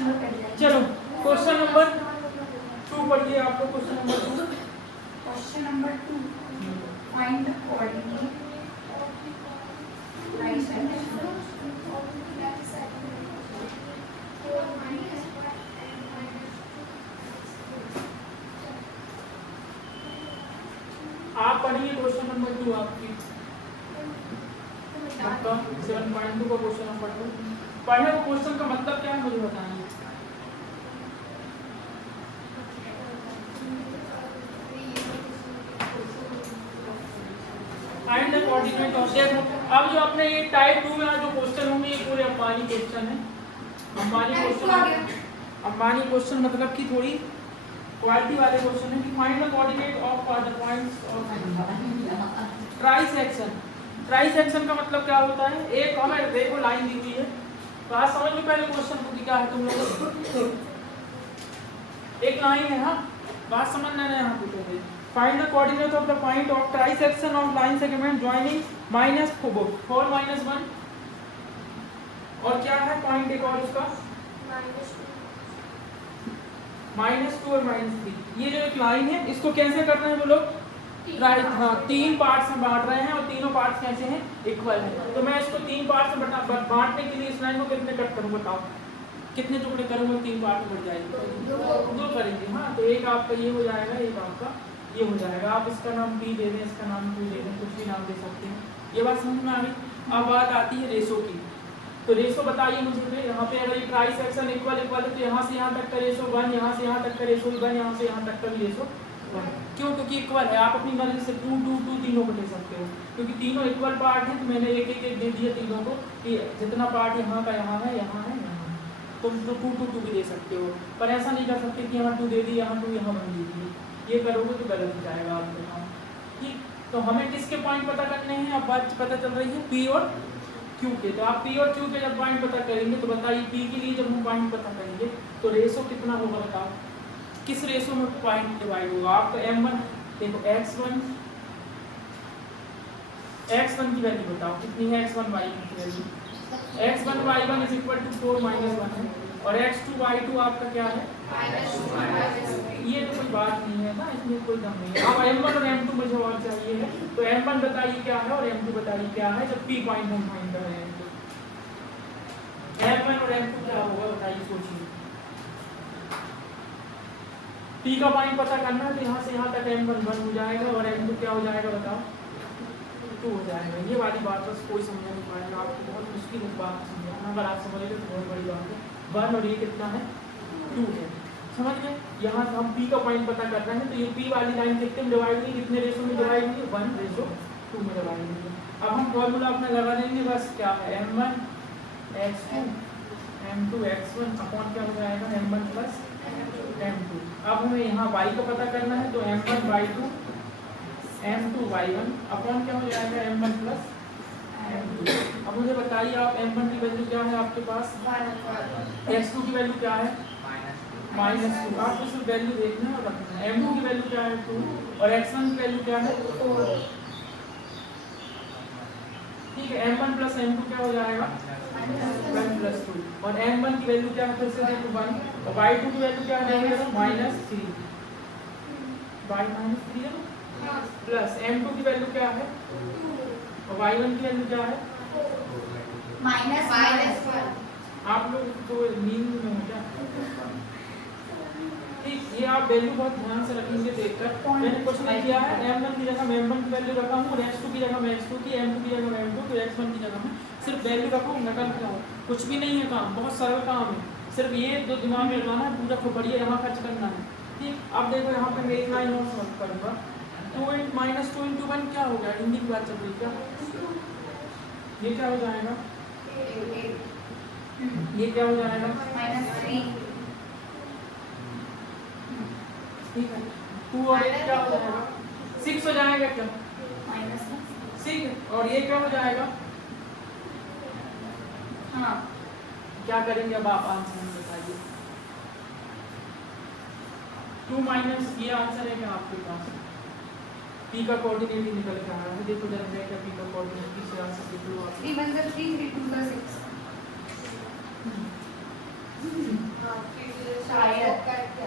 चलो question number 2 पढ़िए आप लोग। Question number 2 Question number 2. Find the coordinate. Right side. आप पढ़िए क्वेश्चन नंबर 2 आपकी आपका 7.2 का क्वेश्चन नंबर 2 पढ़े। वो क्वेश्चन का मतलब क्या है मुझे बताइए। फाइंड द कोऑर्डिनेट ऑफ देखो अब जो अपने ये टाइप 2 में जो क्वेश्चन होंगे ये पूरे अंबानी क्वेश्चन है। अंबानी क्वेश्चन मतलब कि थोड़ी क्वालिटी वाले क्वेश्चन है कि find the coordinate of the points of trisection. Trisection का मतलब क्या होता है, एक हमें देखो लाइन दी हुई है, बात समझ लो पहले क्वेश्चन को क्या है तुम लोग। एक लाइन है, हाँ बात समझना है यहाँ पूछोगे। Find the coordinate of the point of trisection of line segment joining -4 -1 और क्या है पॉइंट एक और उसका -2 और -3। ये जो एक लाइन है इसको कैसे करना है वो लोग हाँ 3 पार्ट्स में बांट रहे हैं और तीनों पार्ट्स कैसे हैं इक्वल हैं। तो मैं इसको 3 पार्ट्स में बांटने के लिए इस लाइन को कितने कट करूँ बताओ, कितने टुकड़े करूँगा 3 पार्ट में बट जाएगी 2 करेंगे। हाँ तो एक आपका ये हो जाएगा, एक आपका ये हो जाएगा। आप इसका नाम P दे दें, इसका नाम Q दे दें, कुछ भी नाम दे सकते हैं। ये बात समझ में आ गई। अब बात आती है रेशो की। तो रेशो बताइए मुझे यहाँ पे अगर ये ट्राई सेक्शन इक्वल है तो यहाँ से यहाँ तक का रेशो 1, यहाँ से यहाँ तक का रेशो 1, यहाँ से यहाँ तक का भी रेशो 1। क्यों? क्योंकि इक्वल है। आप अपनी मर्जी से 2 2 2 तीनों को दे सकते हो क्योंकि तीनों इक्वल पार्ट हैं। तो मैंने एक एक दे दिया तीनों को कि जितना पार्ट यहाँ का यहाँ है, यहाँ है, यहाँ है। तुम तो 2 2 2 भी दे सकते हो, पर ऐसा नहीं कर सकते कि यहाँ 2 दे दी, यहाँ 2, यहाँ 1 दे दी। ये करोगे तो गलत हो जाएगा आपके काम। ठीक, तो हमें किसके पॉइंट पता करने हैं? अब बात पता चल रही है P और Q के। तो आप P और Q के जब पॉइंट पता करेंगे तो बताइए P के लिए जब हम पॉइंट पता करेंगे तो रेशो कितना होगा बताओ, किस रेशो में पॉइंट डिवाइड होगा? आपका M1 देखो x1 की वैल्यू बताओ कितनी है, x1 y1 की वैल्यू x1 y1 = 4 - 1 है और x2 y2 आपका क्या है ये तो कोई बात नहीं है ना, इसमें कोई दम नहीं है। अब M1 और M2 मुझे और चाहिए है तो M1 बताइए क्या है और M2 बताइए क्या है जब P पॉइंट हम फाइंड कर रहे हैं। तो M1 और M2 क्या होगा बताइए, सोचिए। P का पॉइंट पता करना है तो यहाँ से यहाँ तक M1 1 हो जाएगा और M2 क्या हो जाएगा बताओ 2 हो जाएगा। ये वाली बात बस कोई समझ नहीं पाएगा, आपको बहुत मुश्किल बात समझना। अगर आप समझ तो बहुत बड़ी बात है। 1 और ये कितना है 2 है, समझ गए। यहाँ हम P का पॉइंट पता कर रहे हैं तो ये P वाली लाइन कितने में डिवाइड हुई, कितने रेशो में डिवाइड हुई, 1:2 में डिवाइड हुई। अब हम फॉर्मूला अपना लगा देंगे, बस क्या है M1 x2 M2 x1 upon क्या हो जाएगा M1 + M2। अब हमें यहाँ y का पता करना है तो M1 y2 M2 y1 upon क्या हो जाएगा M1 + M2। अब मुझे बताइए आप M1 की वैल्यू क्या है आपके पास, x2 की वैल्यू क्या है -2। आपको सिर्फ वैल्यू देखना है और रखना है। M2 की वैल्यू क्या है 2 और x1 की वैल्यू क्या है 4। ठीक है, M1 + M2 क्या हो जाएगा 1 + 2 और M1 की वैल्यू क्या है फिर से देखो 1 और y2 की वैल्यू क्या है -3 y -3 है प्लस M2 की वैल्यू क्या है और y1 की वैल्यू क्या है -1। आप लोग तो नींद में हो क्या? ठीक, ये आप वैल्यू बहुत ध्यान से रखेंगे देखकर। मैंने कुछ नहीं किया है, M1 की जगह मैं M1 की वैल्यू रखा हूँ और x2 की जगह मैं x2 की, M2 की जगह मैं M2 तो x1 की जगह मैं सिर्फ वैल्यू रखा हूँ, नकल किया हूँ। कुछ भी नहीं है काम, बहुत सरल काम है। सिर्फ ये दो दिमाग में लगाना है, पूरा खोपड़िया यहाँ खर्च करना है। ठीक, अब देखो यहाँ पे मैं एक लाइन और सॉल्व करूँगा। 2 - 2 × 1 क्या हो गया, हिंदी की बात चल रही क्या, ये क्या हो जाएगा, ये क्या हो जाएगा -3। ठीक है, 2 और 1 क्या हो जाएगा 6 हो जाएगा क्या, ठीक है। और ये क्या हो जाएगा, हाँ क्या करेंगे अब आप आंसर में बताइए। 2 माइनस ये आंसर है क्या आपके पास, P का कोऑर्डिनेट ही निकल के आ रहा है। देखो जरा मैं क्या P का कोऑर्डिनेट किस आंसर से लो आप 3 × 3 3 × 2 = 6। शायद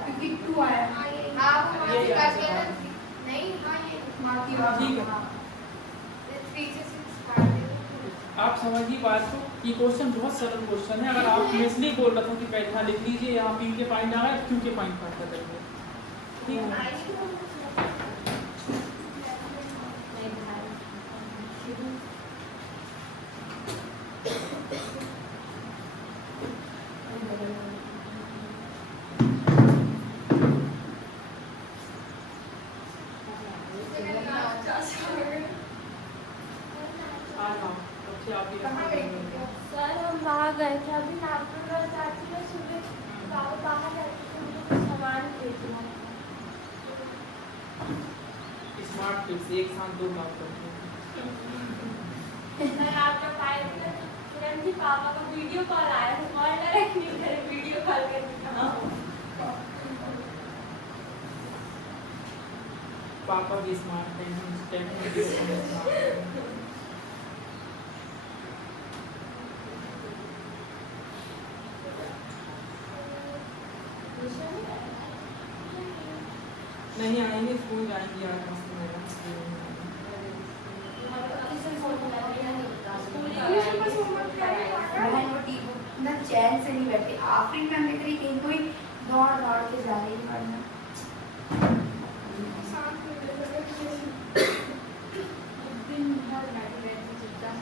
क्योंकि 2 आया ठीक है। आप समझिए बात को, ये क्वेश्चन बहुत सरल क्वेश्चन है। अगर आप मैं इसलिए बोल रहा था कि बैठा लिख लीजिए, यहाँ पी के पॉइंट आ गए, क्यू के पॉइंट पता करेंगे, ठीक है। सर हम वहाँ गए थे अभी नागपुर में, चाची ने सुबह बाहर गए थे तो मुझे कुछ सामान खरीदना है। स्मार्ट किड्स एक साथ 2 काम करते हैं। सर आपका पाया था तुरंत ही पापा का वीडियो कॉल आया था, कॉल डायरेक्ट नहीं करे, वीडियो कॉल कर दिया। पापा भी स्मार्ट हैं, हम टेक्नोलॉजी से स्मार्ट हैं। नहीं आएंगे, स्कूल जाएंगे यार, मस्त ना चैन से नहीं बैठे, आखिरी में हमने करी कहीं कोई दौड़ दौड़ के जा रही है। दिन भर बैठे रहते चुपचाप।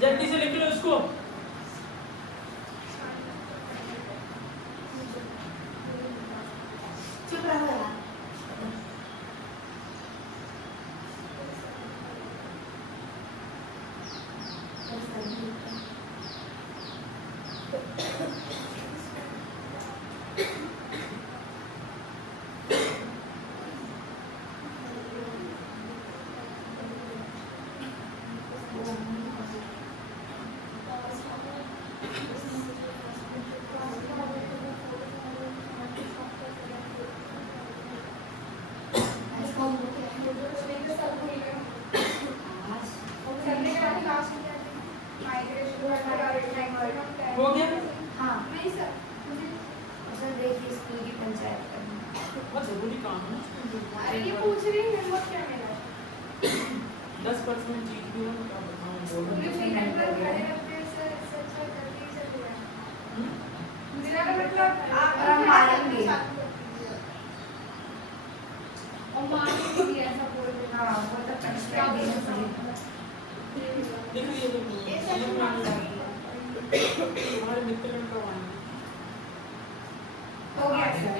जल्दी से लिख लो इसको। चुप रहो यार। हो गया? हाँ नहीं सर, सर देखिए स्कूल की पंचायत करनी बहुत जरूरी काम है। अरे ये पूछ रही है वो क्या मेरा 10% चीज भी हो, क्या बताऊं, बोल पूरे रहा मिनट पर खड़े रहते हैं सर, अच्छा जल्दी चल रहा है मेरा मतलब आप हम मारेंगे और मारेंगे भी ऐसा बोल रहे। हाँ वो तो पंचायत देना चाहिए। देखिए हमारे मित्र करवाएंगे। हो गया सर।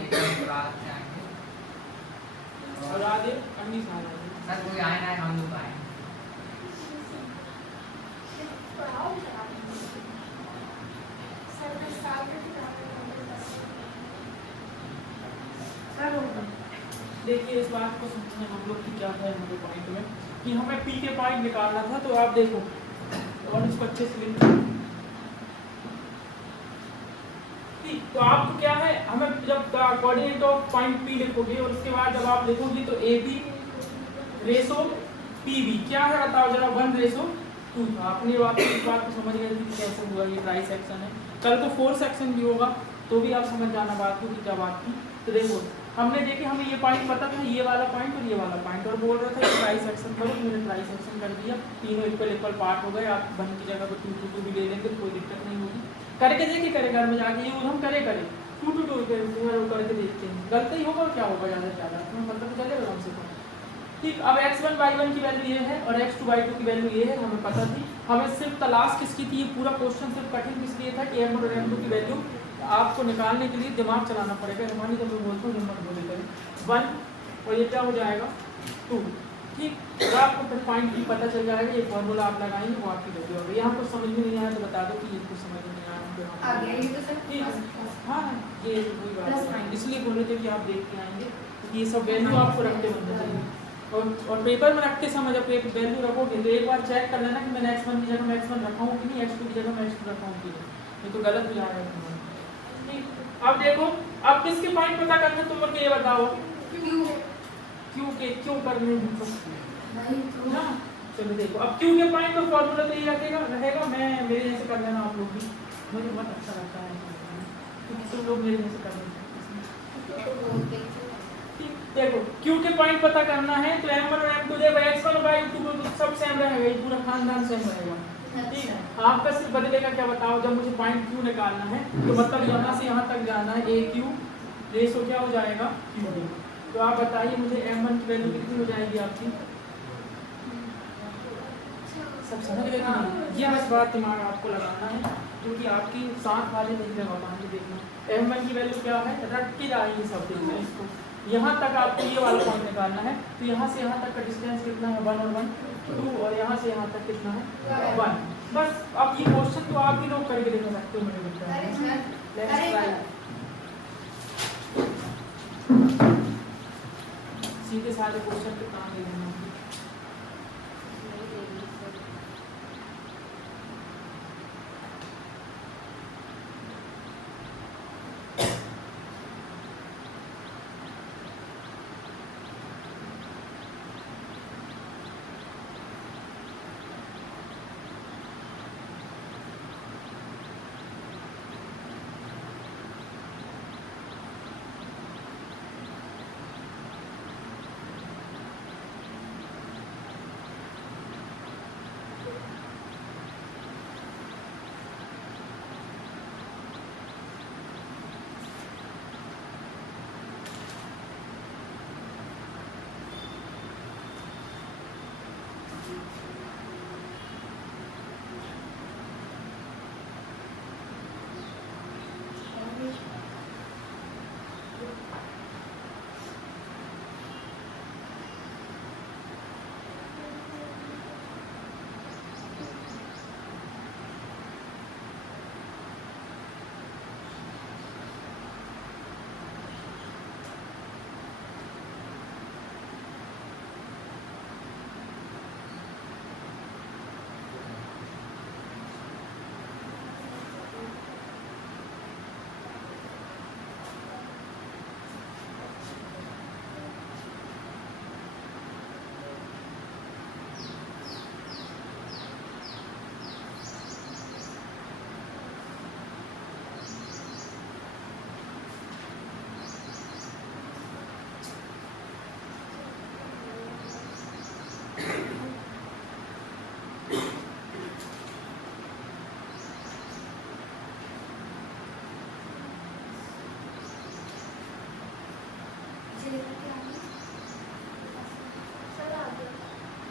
और आगे अन्य साल सर कोई आए ना हम लोग आए। देखिए इस बात को समझने हम लोग की क्या है हमारे पॉइंट में कि हमें पी के पॉइंट निकालना था। तो आप देखो और इसको अच्छे से लिख, तो आपको क्या है, हमें जब कोऑर्डिनेट ऑफ पॉइंट पी लिखोगे और उसके बाद जब आप लिखोगे तो A B ratio P B क्या है बताओ जरा, 1:2। आपने इस बात को समझ गए थे कि कैसे हुआ, ये ट्राई सेक्शन है। कल को 4 सेक्शन भी होगा तो भी आप समझ जाना बात को कि क्या बात की। तो देखो हमने देखे, हमें ये पॉइंट पता था, ये वाला पॉइंट और ये वाला पॉइंट, और बोल रहा था कि ट्राई सेक्शन करो, तो मैंने ट्राई सेक्शन कर दिया। तीनों इक्वल पार्ट हो गए। आप 1 की जगह पर 2 2 भी ले लेंगे, कोई दिक्कत नहीं होगी। करके देखिए, करे घर में जाके ये हम करे 2 2 2 करके देखते हैं, गलती होगा और क्या होगा ज़्यादा से ज़्यादा, तुम्हें पता तो चलेगा कम से कम। ठीक, अब x1 y1 की वैल्यू ये है और x2 y2 की वैल्यू ये है, हमें पता थी। हमें सिर्फ तलाश किसकी थी, ये पूरा क्वेश्चन सिर्फ कठिन किस लिए था कि m1 और m2 की वैल्यू आपको निकालने के लिए दिमाग चलाना पड़ेगा। हमारी जब मैं बोलता हूँ हिम्मत बोले करें 1 और ये क्या हो जाएगा 2। ठीक, तो आपको फिर पॉइंट भी पता चल जाएगा, ये फॉर्मूला आप लगाएंगे वो आपकी वैल्यू होगी। यहाँ कुछ समझ में नहीं आया तो बता दो कि ये कुछ समझ में नहीं आ गया ये तो सर। आया। हाँ ये कोई बात नहीं, इसलिए बोल रहे थे कि आप देख के आएंगे ये सब वैल्यू आपको रखते बनना चाहिए। और पेपर में रखते समय जब एक वैल्यू रखोगे तो एक बार चेक कर लेना कि मैंने x1 की जगह में x1 रखा हूँ कि नहीं, x2 की जगह में x2 रखा हूँ कि नहीं, ये तो गलत हो जाएगा। ठीक, अब देखो अब किसके पॉइंट पता करना तुम लोग ये बताओ, क्यों के क्यों करने ना चलो देखो, अब क्यू के पॉइंट का फॉर्मूला तो ये रहेगा। मैं मेरे जैसे कर लेना आप लोग भी, मुझे बहुत अच्छा लगता है क्योंकि तुम लोग मेरे जैसे कर लेते। देखो क्यू के पॉइंट पता करना है तो m1 और m2 देखो x1 और y2 को सब सेम रहेगा, ये पूरा खानदान सेम रहेगा। ठीक है, आपका सिर्फ बदलेगा क्या बताओ, जब मुझे पॉइंट q निकालना है तो मतलब यहाँ से यहाँ तक जाना है, a q रेशो क्या हो जाएगा q d। तो आप बताइए मुझे m1 की वैल्यू कितनी हो जाएगी आपकी, सब समझ गए कि नहीं? ये बस बात दिमाग आपको लगाना है क्योंकि आपकी साथ वाले नहीं लगा पाएंगे। देखना m1 की वैल्यू क्या है, रट के जाएगी सब। देखना इसको, यहाँ तक आपको ये वाला पॉइंट निकालना है तो यहाँ से यहाँ तक का डिस्टेंस कितना है 1 और 1 2, और यहाँ से यहाँ तक कितना है 1। बस अब ये क्वेश्चन तो आप भी लोग करके देख सकते हो, मुझे लगता है। सीधे सारे क्वेश्चन पे काम ले लेना।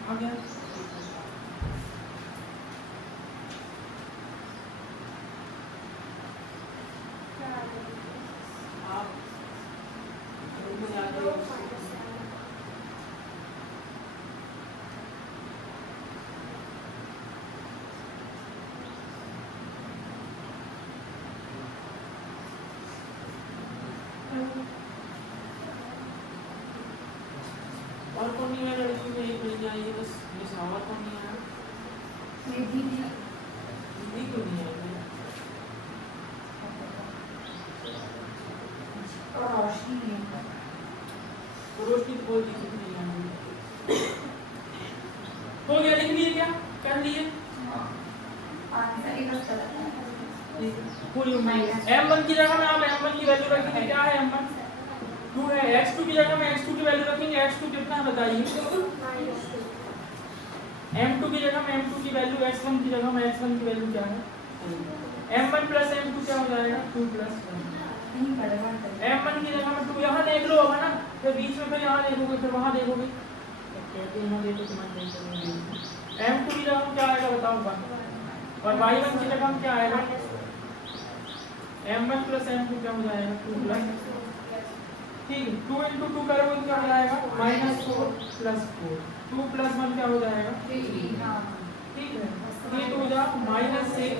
आ गया। आप ग्रुप में जाके और कौन नहीं है लड़की में, एक लड़की आई है बस, मिस और कौन नहीं आया? दीदी क्यों नहीं आई है? रोशनी तो बोल दी थी नहीं आई। हो गया, लिख लिए क्या, कर लिए? पूरी m1 की जगह में आप m1 की वैल्यू रखेंगे, क्या है m1 2 है, x2 की जगह में x2 की वैल्यू रखेंगे, x2 कितना है बताइए। m2 की जगह में m2 की वैल्यू, x1 की जगह में x1 की वैल्यू क्या है, m1 प्लस m2 क्या हो जाएगा 2 प्लस 1। m1 की जगह में 2 यहाँ देख लो होगा ना, फिर बीच में फिर यहाँ देखोगे, फिर वहाँ देखोगे, यहाँ देखो तो m2 की जगह में क्या आएगा बताओ 1, और y1 की जगह में क्या आएगा, m1 प्लस m2 क्या हो जाएगा 2 प्लस, ठीक है 2 इंटू 2 करोगे तो क्या हो जाएगा -4 प्लस 4, 2 प्लस 1 क्या हो जाएगा 3, ठीक है 3 हो जाए -6,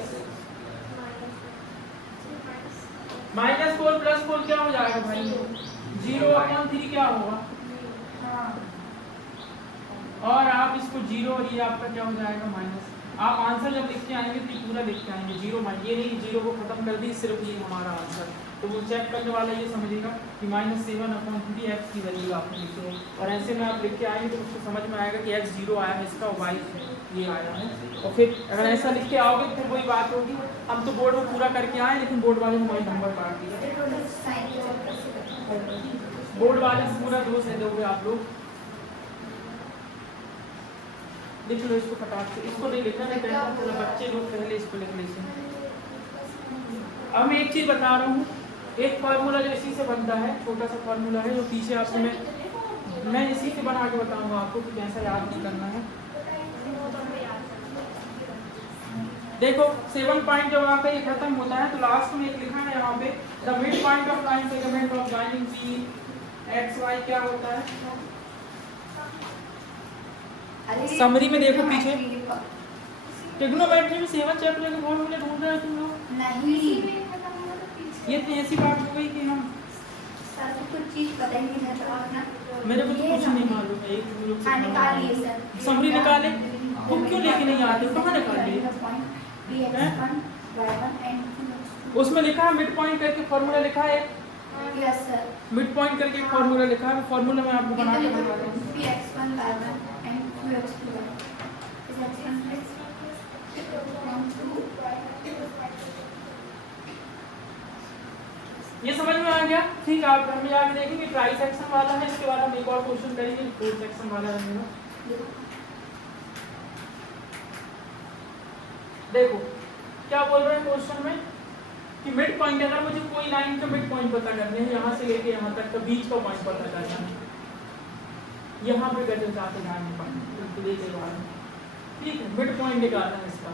-4 प्लस 4 क्या हो जाएगा भाई 0/3 क्या होगा, और आप इसको जीरो और ये आपका क्या हो जाएगा माइनस। आप आंसर जब लिख के आएंगे तो पूरा लिख के आएंगे, जीरो माइनस, ये नहीं जीरो को खत्म कर दी, सिर्फ ये हमारा आंसर। तो वो चेक करने वाला ये समझेगा कि -7/3 एक्स की वैल्यू आपने लिखी है, और ऐसे में आप लिख के आएंगे तो उसको समझ में आएगा कि एक्स 0 आया है इसका, वाई ये आया है। और फिर अगर ऐसा लिख के आओगे तो वही बात होगी, हम तो बोर्ड में पूरा करके आए लेकिन बोर्ड वाले हमारे नंबर काट दिए। बोर्ड वाले से पूरा दोष है दोगे आप लोग। लिख लो इसको फटाक से, इसको नहीं लिखना नहीं टेंशन, चलो बच्चे लोग पहले इसको लिख लेते हैं। अब मैं एक चीज़ बता रहा हूँ, एक फार्मूला जो इसी से बनता है, छोटा सा फार्मूला है जो पीछे आपको मैं इसी से बना के बताऊँगा आपको कि कैसा याद नहीं करना है। देखो 7 पॉइंट जब आपका ये खत्म होता है तो लास्ट में एक लिखा है यहाँ पे, the mid point of line segment of joining P X Y क्या होता है। समरी में देखो पीछे, ट्रिग्नोमेट्री में 7 चैप्टर के फॉर्मूले ढूंढ रहे हो तुम लोग। नहीं, ये तो ऐसी बात हो गई कि हम सर को कुछ चीज पता ही नहीं है तो आप ना मेरे को तो कुछ नहीं मालूम है। एक तुम लोग से निकालिए सर, समरी निकाले, तुम क्यों लेके नहीं आते, कहाँ निकालिए। उसमें लिखा है मिड पॉइंट करके फॉर्मूला लिखा है, यस सर, मिड पॉइंट करके फॉर्मूला लिखा है, फॉर्मूला मैं आपको बना के बता रहा हूँ। px1 y1 and 2x2 y is x1 plus and 2 ये समझ में आ गया। ठीक है, आप घर में जाकर देखेंगे ट्राई सेक्शन वाला है, इसके बाद हम एक और क्वेश्चन करेंगे 4 सेक्शन वाला रहेगा। देखो क्या बोल रहे हैं क्वेश्चन में कि मिड पॉइंट, अगर मुझे कोई लाइन का मिड पॉइंट पता करने हैं, यहाँ से लेके यहाँ तक का बीच का पॉइंट पता करना है, यहाँ पे गजल चाहते जाने पॉइंट, ठीक है, मिड पॉइंट निकालना है इसका।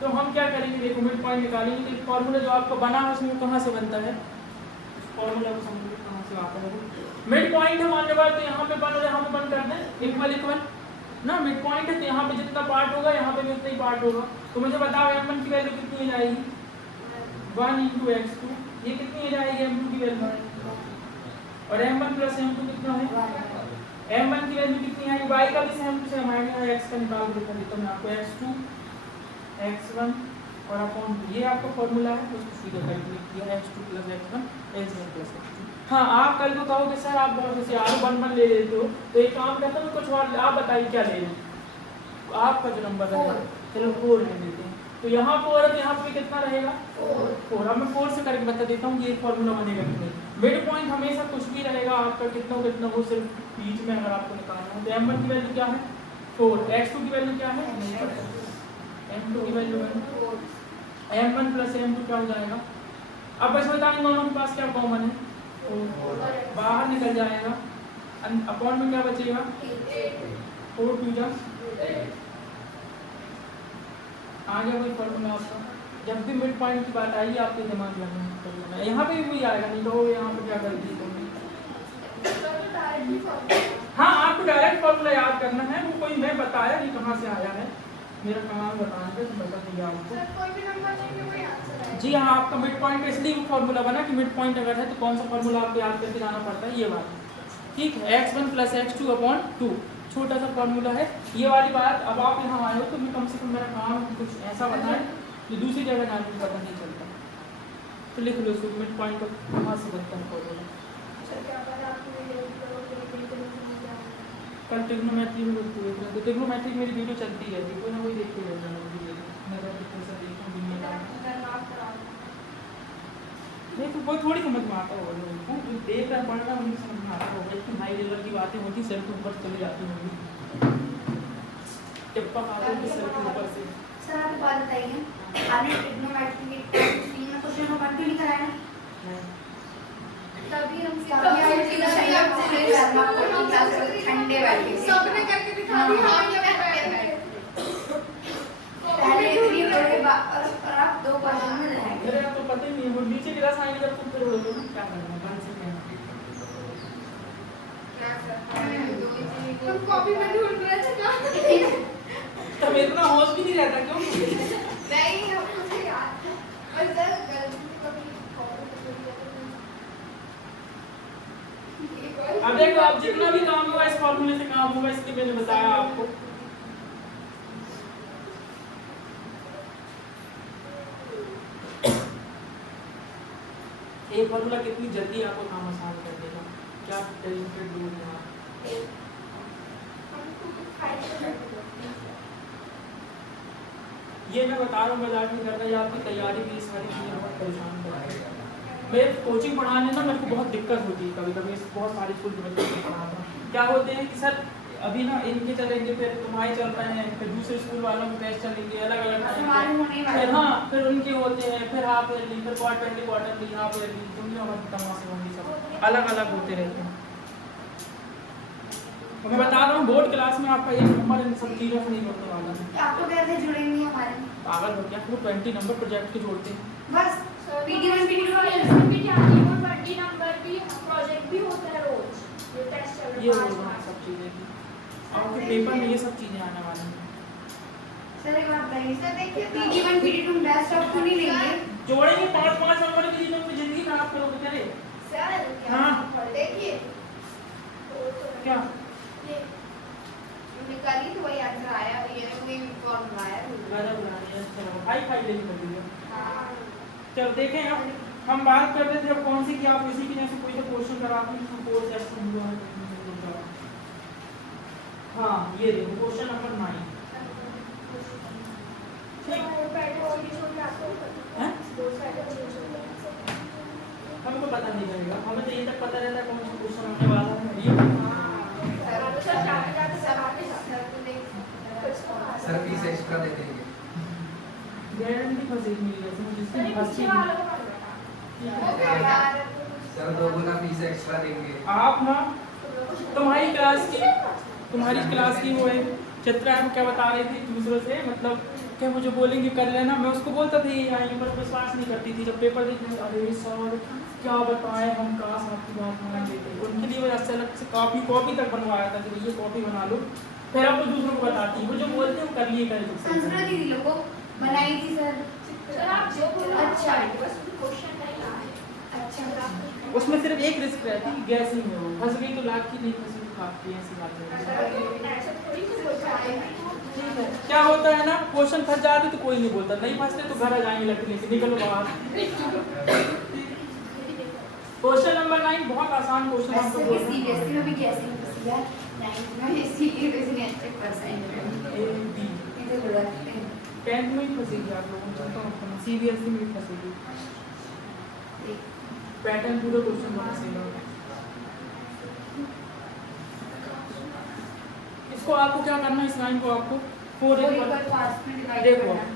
तो हम क्या करेंगे, देखो मिड पॉइंट निकालेंगे तो फॉर्मूला जो आपको बना है उसमें कहाँ से बनता है, फॉर्मूला को समझो कहाँ से आता है। मिड पॉइंट है मानने वाले तो यहाँ पे बन और यहाँ पे बन कर दें इक्वल इक्वल ना, मिड पॉइंट है तो यहाँ पे जितना पार्ट होगा यहाँ पे भी उतना ही पार्ट होगा। तो मुझे बताओ m1 की वैल्यू कितनी हो जाएगी, 1 × x2, ये कितनी हो जाएगी m2 की वैल्यू, और m1 + m2 कितना है, m1 की वैल्यू कितनी आई, y का भी सेम टू सेम आएगा, x का निकाल के दिखा देता हूं मैं आपको, x2 x1 और अपॉन ये आपका फॉर्मूला है, उसको सीधे कैलकुलेट किया x2 + x1 x1 + x2। हाँ, आप कल को कहोगे सर आप बहुत जैसे आर 1 ले लेते हो, तो एक काम करता हूँ कुछ और आप बताइए क्या ले रहे हो, आपका जो नंबर है चलो 4 ले लेते हैं। तो यहाँ 4 है तो यहाँ पे कितना रहेगा 4। अब मैं 4 से करके बता देता हूँ ये फॉर्मूला बनेगा कि नहीं। मिड पॉइंट हमेशा कुछ भी रहेगा आपका कितना वो सिर्फ बीच में अगर आपको निकालना है। तो m1 की वैल्यू क्या है 4, x2 की वैल्यू क्या है, m2 की वैल्यू है m1 + m2 क्या हो जाएगा। अब बस बताएंगे दोनों के पास क्या कॉमन है, बाहर निकल जाएगा, अपॉन में क्या बचेगा 4 × 2 जा आ गया कोई फॉर्मूला आपका। जब भी मिड पॉइंट की बात आएगी आपके दिमाग में यहाँ पे भी आएगा, नहीं तो यहाँ पे क्या कर दी तुमने। हाँ, आपको डायरेक्ट फॉर्मूला याद करना है, वो कोई मैं बताया नहीं कहाँ से आया है, मेरा काम बताना है तो बता देंगे आपको। जी हाँ, आपका मिड पॉइंट इसलिए वो फॉर्मूला बना कि मिड पॉइंट अगर है तो कौन सा फॉर्मूला आपको याद करके जाना पड़ता है, ये बात ठीक है। x1 + x2/2 छोटा सा फॉर्मूला है, ये वाली बात। अब आप यहाँ आए हो तो मैं कम से कम मेरा काम कुछ ऐसा बताएं जो दूसरी जगह जाने को पता नहीं चलता। तो लिख लो इसको, मिड पॉइंट का कहाँ से बनता है फॉर्मूला। कल ट्रिग्नोमेट्री में लोग देख रहे थे, ट्रिग्नोमेट्री मेरी वीडियो चलती रहती है, कोई ना कोई देखते रहता है मेरा नहीं तो कोई थोड़ी समझ में आता होगा लोगों को, जो देख रहा पढ़ रहा है उन्हें समझ में आता होगा। इतनी हाई लेवल की बातें होती सर के ऊपर चली जाती होंगी, टिप्पा खाते हैं सर के ऊपर से। सर आप बात बताइए, आपने ट्रिग्नोमेट्री के 3 में क्वेश्चन नंबर क्यों नहीं कराया है, तभी हम ठंडे बैठे सबने करके दिखा दी। हाँ, पहले 3 और आप 2 क्वेश्चन में रहेंगे। अरे आपको पता ही नहीं, वो नीचे गिरा साइन कर तुम फिर बोलोगे ना क्या करना है, बन सकते हैं। तुम कॉपी में ढूंढ रहे थे क्या? तब इतना होश भी नहीं रहता क्यों? नहीं, हमको तो याद है। और सर गलती से कभी कॉपी कर दिया तो अब देखो अब जितना भी काम हुआ इस फॉर्मूले से काम होगा, इसलिए मैंने बताया आपको। ये फॉर्मूला कितनी जल्दी आपको काम आसान कर देगा, क्या टैलेंटेड लोग हैं आप। ये मैं बता रहा हूँ, मजाक नहीं कर रहा, ये आपकी तैयारी में ये सारी चीज़ें बहुत परेशान कर रही है। मैं कोचिंग पढ़ाने ना मेरे को बहुत दिक्कत होती है, कभी कभी बहुत सारे स्कूल के बच्चों को पढ़ाता हूँ। क्या होते हैं कि सर अभी ना इनके चलेंगे, फिर तुम्हारे चल रहे हैं, फिर दूसरे स्कूल वालों के टेस्ट चलेंगे अलग अलग, फिर हाँ फिर उनके होते हैं, फिर हाफ ईयरली, फिर क्वार्टरली, हाफ ईयरली, दुनिया भर की तमाशे होंगे, सब अलग अलग होते रहते हैं। तो मैं बता रहा हूँ बोर्ड क्लास में आपका एक नंबर इन सब चीज़ों से नहीं होने वाला है। आप तो कैसे जुड़ेंगे हमारे? पागल हो गया, वो 20 नंबर प्रोजेक्ट के जोड़ते हैं। बस PD1 PD2 भी जाती है, 20 नंबर भी प्रोजेक्ट भी होता है रोज, ये टेस्ट चल ये रहा रोज है। सब चीज़ें थी, आपके पेपर में ये सब चीज़ें आने वाली हैं। सर एक बात बताइए सर, देखिए PD1 PD2 बेस्ट ऑफ क्यों नहीं लेंगे? जोड़ेंगे 5-5 नंबर के लिए, तुम जिंदगी खराब करोगे क्या रे? सर हाँ। देखिए क्या निकाली तो वही आंसर आया, ये कोई फॉर्मूला आया। गजब बना दिया, चलो हाई फाई लेके कर दिया। हाँ। चलो देखें, अब हम बात करते थे अब कौन सी की, आप इसी की जैसे कोई तो क्वेश्चन कराते हैं जिसमें कोर्स टेस्ट हुआ है। हाँ ये देखो क्वेश्चन नंबर 9। ठीक है, हमको पता नहीं लगेगा, हमें तो ये तक पता रहता है कौन सा क्वेश्चन होने वाला है। ये सर फीस एक्स्ट्रा दे देंगे। गारंटी फंसेगी मेरी वजह से, मुझे इससे फंसी सर 2 गुना फीस एक्स्ट्रा देंगे। आप ना तुम्हारी क्लास की वो है चित्रा है, क्या बता रही थी दूसरों से, मतलब क्या मुझे बोलेंगे कर लेना, मैं उसको बोलता था ये आएंगे, पर विश्वास नहीं करती थी। जब पेपर देखने अरे सर क्या बताएं, हम काश आपकी बात मान लेते। उनके लिए मैं अच्छे अलग से कॉपी तक बनवाया था कि ये कॉपी बना लो, फिर आप दूसरों को बताती है, वो जो बोलते हैं वो कर लिए करें। संस्कृत दीदी लोग को बनाई थी सर। सर आप जो बोलो अच्छा बस क्वेश्चन नहीं आए। अच्छा उसमें सिर्फ एक रिस्क रहती है, गैसिंग में वो फंस गई तो लाख की, नहीं फंसी तो काफी, ऐसी बात है। ऐसा थोड़ी कुछ होता है। ठीक है, क्या होता है ना, क्वेश्चन फंस जाते तो कोई नहीं बोलता, नहीं फंसते तो घर आ जाएंगे लड़की लेके, निकलो बाहर। क्वेश्चन नंबर 9 बहुत आसान क्वेश्चन आपको बोल रहा हूं। सीबीएसई में भी कैसे है 9th में इसीलिए वैसे नहीं अच्छे परसेंट ए बी इधर थोड़ा 10th में ही फंसेगी आप लोगों को, तो सीबीएसई में भी फंसेगी। पैटर्न पूरा क्वेश्चन बना सेगा। इसको आपको क्या करना है, इस लाइन को आपको 4 इक्वल पार्ट्स में डिवाइड देखो करना है।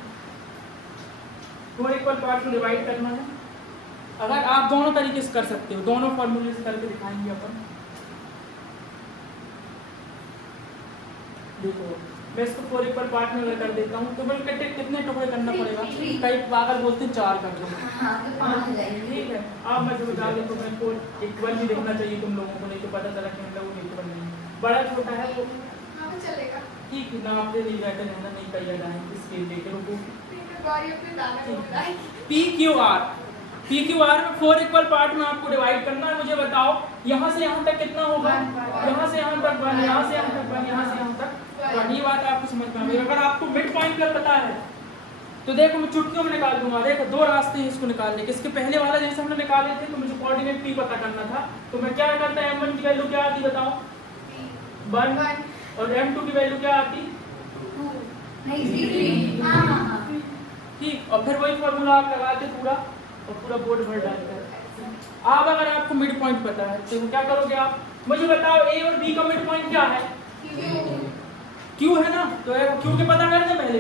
4 इक्वल पार्ट में डिवाइड करना है। अगर आप दोनों तरीके से कर सकते हो, दोनों फॉर्मूले से करके दिखाएंगे अपन। देखो मैं इसको 4 इक्वल पार्ट में अगर कर देता हूँ तो मेरे कितने टुकड़े करना पड़ेगा, कई पागल बोलते हैं 4 कर दो। हाँ तो 5 हो जाएंगे। ठीक है, आप मैं जो बता दें तो मैं को इक्वल ही देखना चाहिए तुम लोगों को, नहीं तो पता चला कि हम लोग इक्वल नहीं है। बड़ा छोटा है वो हाँ तो चलेगा। ठीक है ना, आपने नहीं बैठे रहना, नहीं कहिए जाएंगे इसके लेके रुको। पी क्यू आर में 4 इक्वल पार्ट में आपको डिवाइड करना है। मुझे बताओ यहाँ से यहाँ तक कितना होगा, यहाँ से यहाँ तक 1, यहाँ से यहाँ तक 1, यहाँ से यहाँ तक 1। ये बात आपको समझ में आ गई। अगर आपको मिड पॉइंट का पता है तो देखो मैं चुटकियों में निकाल दूंगा। देखो 2 रास्ते हैं इसको निकालने के। इसके पहले वाला जैसे हमने निकाले थे तो मुझे कोऑर्डिनेट पी पता करना था, तो मैं क्या करता है, m1 की वैल्यू क्या आती बताओ 1, और m2 की वैल्यू क्या आती नहीं 3 हाँ ठीक, और फिर वही फॉर्मूला आप लगाते पूरा और पूरा बोर्ड भर डालते हैं। अब अगर आपको मिड पॉइंट पता है तो क्या करोगे आप, मुझे बताओ ए और बी का मिड पॉइंट क्या है, क्यू है ना, तो क्यू के पता करना पहले।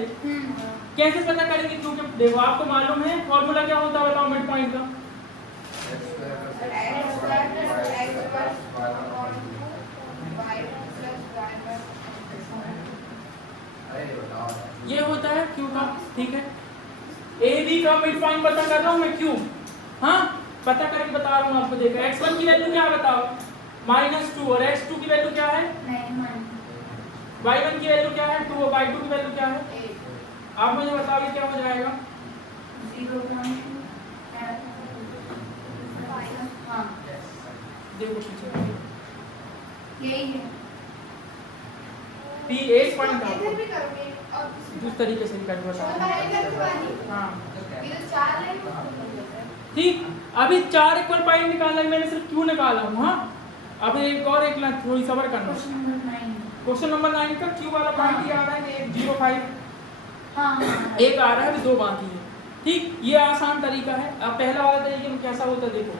कैसे पता करेंगे क्यू के, देखो आपको मालूम है फॉर्मूला क्या होता है बताओ मिड पॉइंट का, ये होता है क्यू का। ठीक है, ए बी का मिड पॉइंट पता कर रहा हूँ मैं क्यू, हाँ पता करके बता रहा हूँ आपको। देखो x1 की वैल्यू क्या बताओ -2, और x2 की वैल्यू क्या है, y1 की वैल्यू क्या है 2, और y2 की वैल्यू क्या है। आप मुझे बताओगे क्या हो जाएगा, 0.2 देखो पीछे यही है। पी एक पॉइंट इधर निकालो भी करोगे और जिस तरीके से निकाल बता हाँ ये 4 लाइन ठीक। अभी 4 इक्वल पॉइंट निकालना है, मैंने सिर्फ क्यों निकाला हूँ। हाँ अब एक और एक लाइन थोड़ी सबर करना। क्वेश्चन नंबर 9 का क्यू वाला पॉइंट ये आ रहा है 105 हाँ एक आ रहा है, अभी 2 बाकी है। ठीक, ये आसान तरीका है। अब पहला वाला तरीके में कैसा होता है देखो,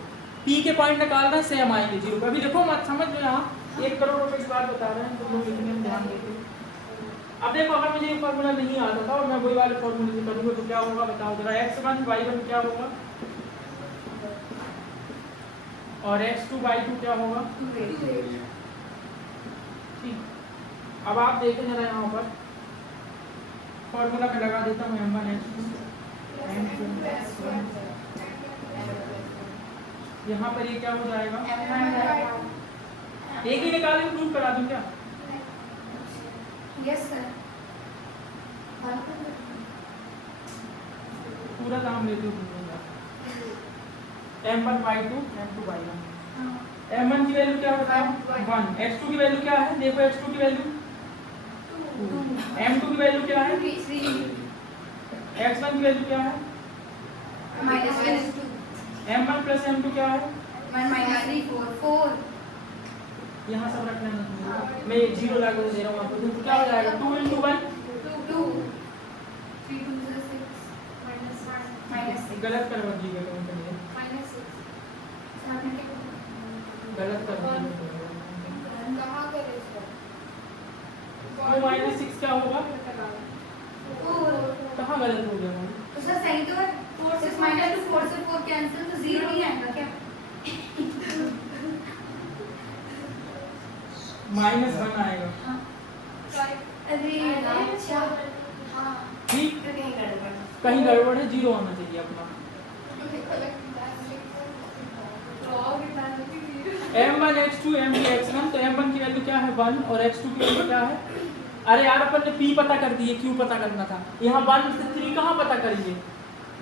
पी के पॉइंट निकालना है, सेम आएंगे 0 पे। अभी देखो मत समझ लो, यहाँ 1 करोड़ रुपए की बात बता रहे हैं तो लोग लिखने में ध्यान देते हैं। अब देखो अगर मुझे ये फॉर्मूला नहीं आता था और मैं वही वाले फॉर्मूले से करूँगा तो क्या होगा बताओ जरा। x1 y1 क्या होगा और x2 y2 क्या होगा। ठीक, अब आप देखें जरा यहाँ पर फॉर्मूला में लगा देता हूँ m1 x2 यहाँ पर ये क्या हो जाएगा, एक ही निकाले प्रूव करा दूं क्या। यस सर पूरा काम लेते हो m1 y2 m2 y1। m1 की वैल्यू क्या होता है 1, x2 की वैल्यू क्या है देखो, x2 की वैल्यू 2, m2 की वैल्यू क्या है, x1 की वैल्यू क्या है -2 m1 प्लस m2 क्या है 4 यहाँ सब रखना है, मैं 0 लगा दे रहा हूँ आपको तो क्या हो जाएगा 2 into 1 2 3 2 6 गलत करवा दीजिएगा कौन सा है गलत कर दीजिएगा। कहाँ करे इसको 2 minus 6 क्या होगा, कहाँ गलत हो गया भाई? तो सर सही तो है 4 6 -2 4 से 4 कैंसिल तो 0 नहीं आएगा क्या -1 आएगा। अरे अच्छा ठीक, कहीं गड़बड़ कहीं गड़बड़ है, 0 आना चाहिए अपना। m1 x2 m2 x1 तो m1 की वैल्यू क्या है 1 और x2 की वैल्यू क्या है, अरे यार अपन ने p पता कर दिए, q पता करना था। यहाँ 1 से 3 कहाँ पता करेंगे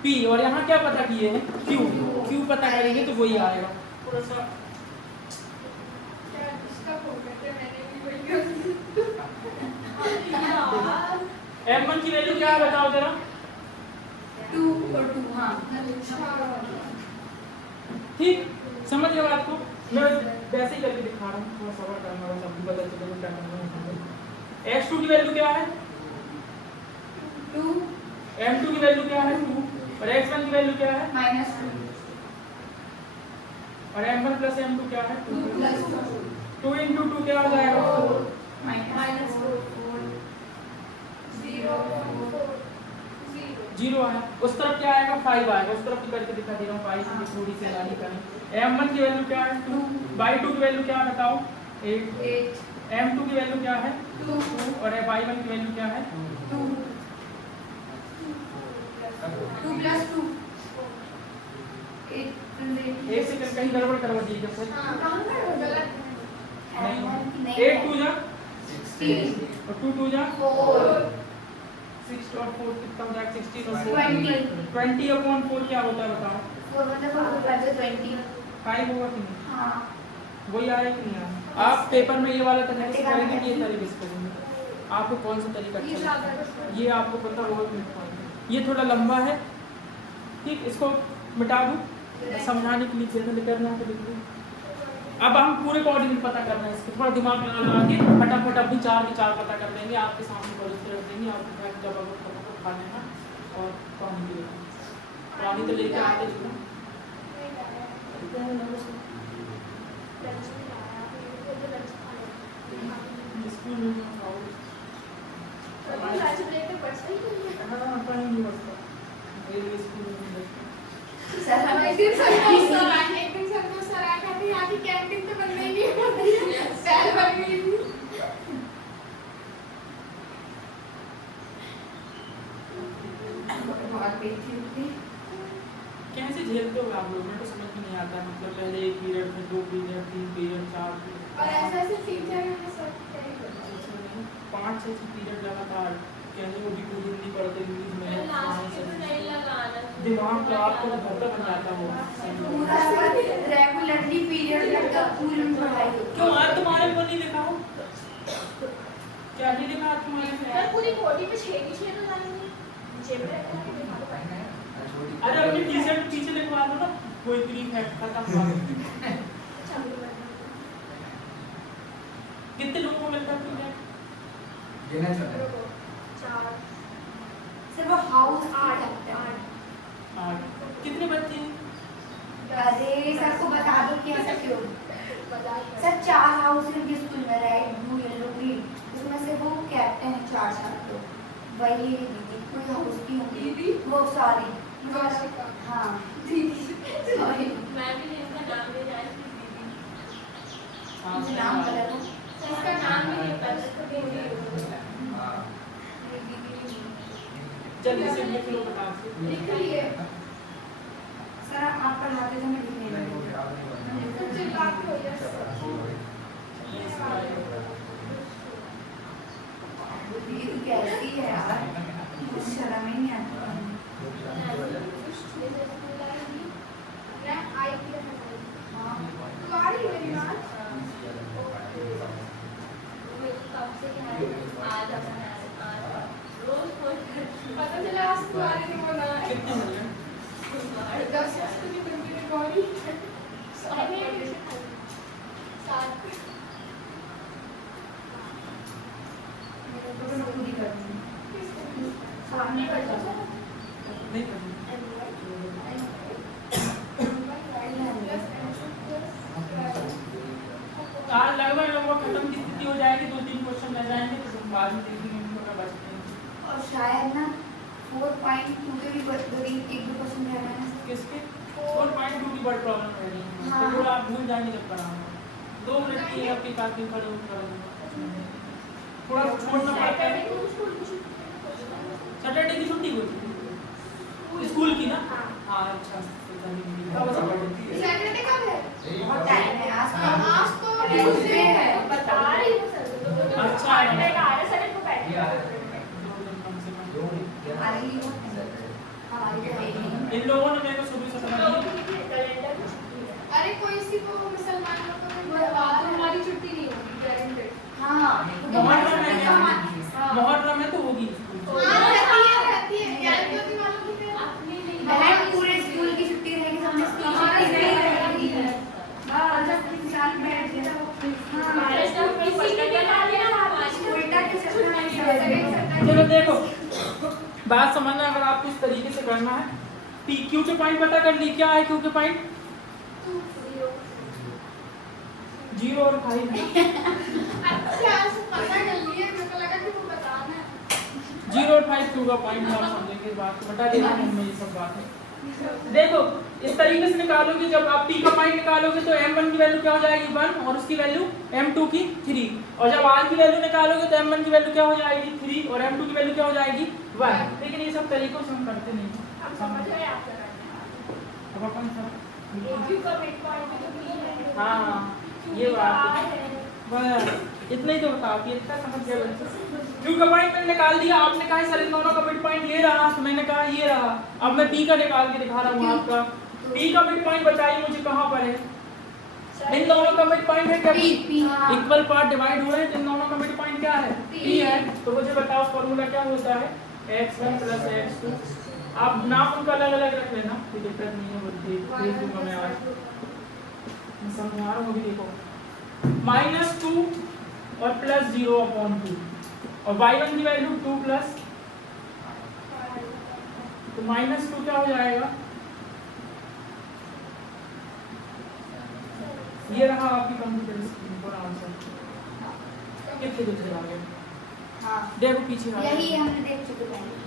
p, और यहाँ क्या पता किए हैं q पता करेंगे तो वही आएगा। थोड़ा सा m1 की वैल्यू क्या है बताओ जरा 2 और 2 हाँ ठीक, समझ गए बात को। मैं वैसे ही करके दिखा रहा हूँ, थोड़ा सबर करना होगा, सबको पता चलेगा क्या करना है। x2 की वैल्यू क्या है 2 m2 की वैल्यू क्या है 2 और x1 की वैल्यू क्या है -2 और m1 प्लस m2 क्या है 2 + 2 into 2 क्या हो जाएगा 4 0 आया। उस तरफ क्या आएगा 5 आएगा, उस तरफ भी करके दिखा दे रहा हूँ 5 की थोड़ी सी लानी करें। m1 की वैल्यू क्या है 2, y2 की वैल्यू क्या है बताओ 8, m2 की वैल्यू क्या है 2 और y1 की वैल्यू क्या है 2 + 2 एक सेकंड कहीं गड़बड़ करवा दीजिएगा सर। नहीं 8 2 जा 16 और 2 2 जा 4 6 और 4 कितना हो जाएगा 16 और 4 20 अपॉन 4 क्या होता है बताओ 4 मतलब 20 5 होगा कि नहीं, हाँ वही आया कि नहीं आया। आप पेपर में ये वाला तरीके से करेंगे कि ये तरीके से करेंगे, आपको कौन सा तरीका अच्छा लगता है ये आपको पता होगा कि नहीं। ये थोड़ा लंबा है ठीक, इसको मिटा दूँ समझाने के लिए जैसे करना है तो लिख दूँ। अब हम पूरे कोऑर्डिनेट पता करना है, इसको थोड़ा दिमाग लगा के फटाफट अभी 4 के 4 पता कर देंगे, आपके सामने कॉलेज रख देंगे, आपको जब अगर फटाफट खा लेना और पानी पी लेना, पानी तो लेके आते हैं स्कूल में खाओ। हाँ पानी नहीं बचता रेलवे स्कूल में नहीं बचता। सर हम एक दिन सर को सर आया कहते यहाँ की कैंटीन तो बंद ही नहीं होती सेल बन गई थी। बहुत बेइज्जती होती कैसे झेलते हो आप लोग, मेरे को समझ में नहीं आता। मतलब पहले 1 पीरियड फिर 2 पीरियड 3 पीरियड 4 पीरियड और ऐसे ऐसे टीचर हैं सब क्या ही करते 5-6 पीरियड लगातार, कैसे वो भी कोई हिंदी पढ़ते इंग्लिश में लास्ट के तो नहीं लगाना दिमाग तो आपको तो घर का बन जाता हो। पूरा रेगुलरली पीरियड लगता स्कूल में पढ़ाई होती क्यों आज तुम्हारे को नहीं लिखा हो? क्या नहीं लिखा आज तुम्हारे सर में? पूरी बॉडी पे 6 की 6 तो डालेंगे जेब में रखना है दिखा दो भाई। अरे अपनी टी-शर्ट पीछे लिखवा दो ना, कोई 3 फैक्ट खत्म। कितने लोगों को मिलता है प्रोजेक्ट? गिना चला 4 सिर्फ हाउस 8 8 8। कितने बच्चे हैं? अरे सर को बता दो कि ऐसा क्यों बता सर 4 हाउस है कि स्कूल में रेड ब्लू येलो ग्रीन उसमें से वो कैप्टन है 4 साल तो वही दीदी कोई हाउस की होगी दीदी? वो सॉरी आशिका। हाँ दीदी सॉरी मैं भी इनका नाम ले जाए दीदी। मुझे नाम पता था इसका नाम भी नहीं पता इसका बेबी हाँ जल्दी से लिख लो बता से। लिख लिए सर आप पढ़ाते थे मैं लिखने नहीं, वो लगी याद नहीं बना। कुछ बात हो गया दीदी कैसी है यार कुछ शर्म ही नहीं आता मैं आई थी हाँ तो आ रही मेरी बात कब से आज रोज पता चला आज तुम्हारी नहीं होना है कितने मिल रहे? 10 की बंदी ने कॉल साथ मेरे को तो खुद ही करनी है सामने कर दो नहीं करनी। आज लगभग खत्म की स्थिति हो जाएगी, 2-3 क्वेश्चन रह जाएंगे तो हम बाद में देखेंगे थोड़ा बचते हैं। और शायद ना 4.2 के भी बड़ी 1-2% रहना है किसके 4.2 की बड़ी प्रॉब्लम रह रही है, हाँ। तो थोड़ा आप भूल जाएंगे जब कराऊंगा। 2 मिनट की आपके काफी खड़े होकर करूंगा, थोड़ा छोड़ना पड़ता है। सैटरडे की छुट्टी होती है स्कूल की ना? हाँ अच्छा, कब सैटरडे? सैटरडे कब है बहुत टाइम है आज तो आज तो ट्यूसडे है बता रही हूँ सर अच्छा है। सर को बैठ ये आ के रहा है। 2 दिन कम से कम। जो आ रही हो हमारी तो है ही नहीं इन लोगों ने मेरे को शुरू से समझ लिया। कैलेंडर में छुट्टी है अरे कोई सी को मुसलमान लोग हमारी छुट्टी नहीं होगी गारंटेड हाँ मोहर्रम है, मोहर्रम है तो होगी स्कूल। रहती है यार क्यों नहीं मालूम कि फिर अपनी नहीं बहन पूरे स्कूल की छुट्टी रहेगी सबने स्कूल की छुट्टी नहीं रहेगी हाँ जब इंसान बैठ गया हमारे स्टाफ में किसी ने भी डाल दिया हमारी उल्टा के चक्कर में चलो देखो, बात समझना, अगर आपको इस तरीके से करना है, पी क्यू के पॉइंट पता कर ली, क्या है क्यू के पॉइंट? 0 और 5 है। अच्छा पता कर लिए मेरे को लगा कि वो बताना है 0 और 5 क्यू का पॉइंट है, आप समझेंगे बात को, बता देना हमने ये सब बात है। देखो इस तरीके से निकालोगे, जब आप p का पॉइंट निकालोगे तो m1 की वैल्यू क्या हो जाएगी 1 और उसकी वैल्यू m2 की 3, और जब r की वैल्यू निकालोगे तो m1 की वैल्यू क्या हो जाएगी 3 और m2 की वैल्यू क्या हो जाएगी 1। लेकिन ये सब तरीकों से हम करते नहीं हैं। अब समझ गए आप कराने अब अपन सब क्यू का मिड पॉइंट जो भी है हाँ हाँ ये बात है, बस इतना ही तो बता, कि इतना समझ गए बच्चे। क्यू का पॉइंट मैंने निकाल दिया, आपने कहा सर इन दोनों का मिड पॉइंट ये रहा, तो मैंने कहा ये रहा। अब मैं p का निकाल के दिखा रहा हूँ आपका, p का मिड पॉइंट बताइए मुझे कहाँ पर है? इन दोनों का मिड पॉइंट है क्या? इक्वल पार्ट डिवाइड हुए हैं तो इन दोनों का मिड पॉइंट क्या है? p है। तो मुझे बताओ फॉर्मूला क्या होता है? x1 + x2। आप नाम उनका अलग अलग रख लेना, कोई दिक्कत नहीं है, वो देख दूंगा मैं आज, मैं समझा रहा हूँ। अभी देखो -2 और +0/2 और y1 की वैल्यू 2 प्लस, तो -2 क्या हो जाएगा? ये रहा आपकी कंप्यूटर स्क्रीन पर आंसर। कितने दूसरे आ गए? हाँ देखो पीछे आ यही गए। हमने देख चुके पहले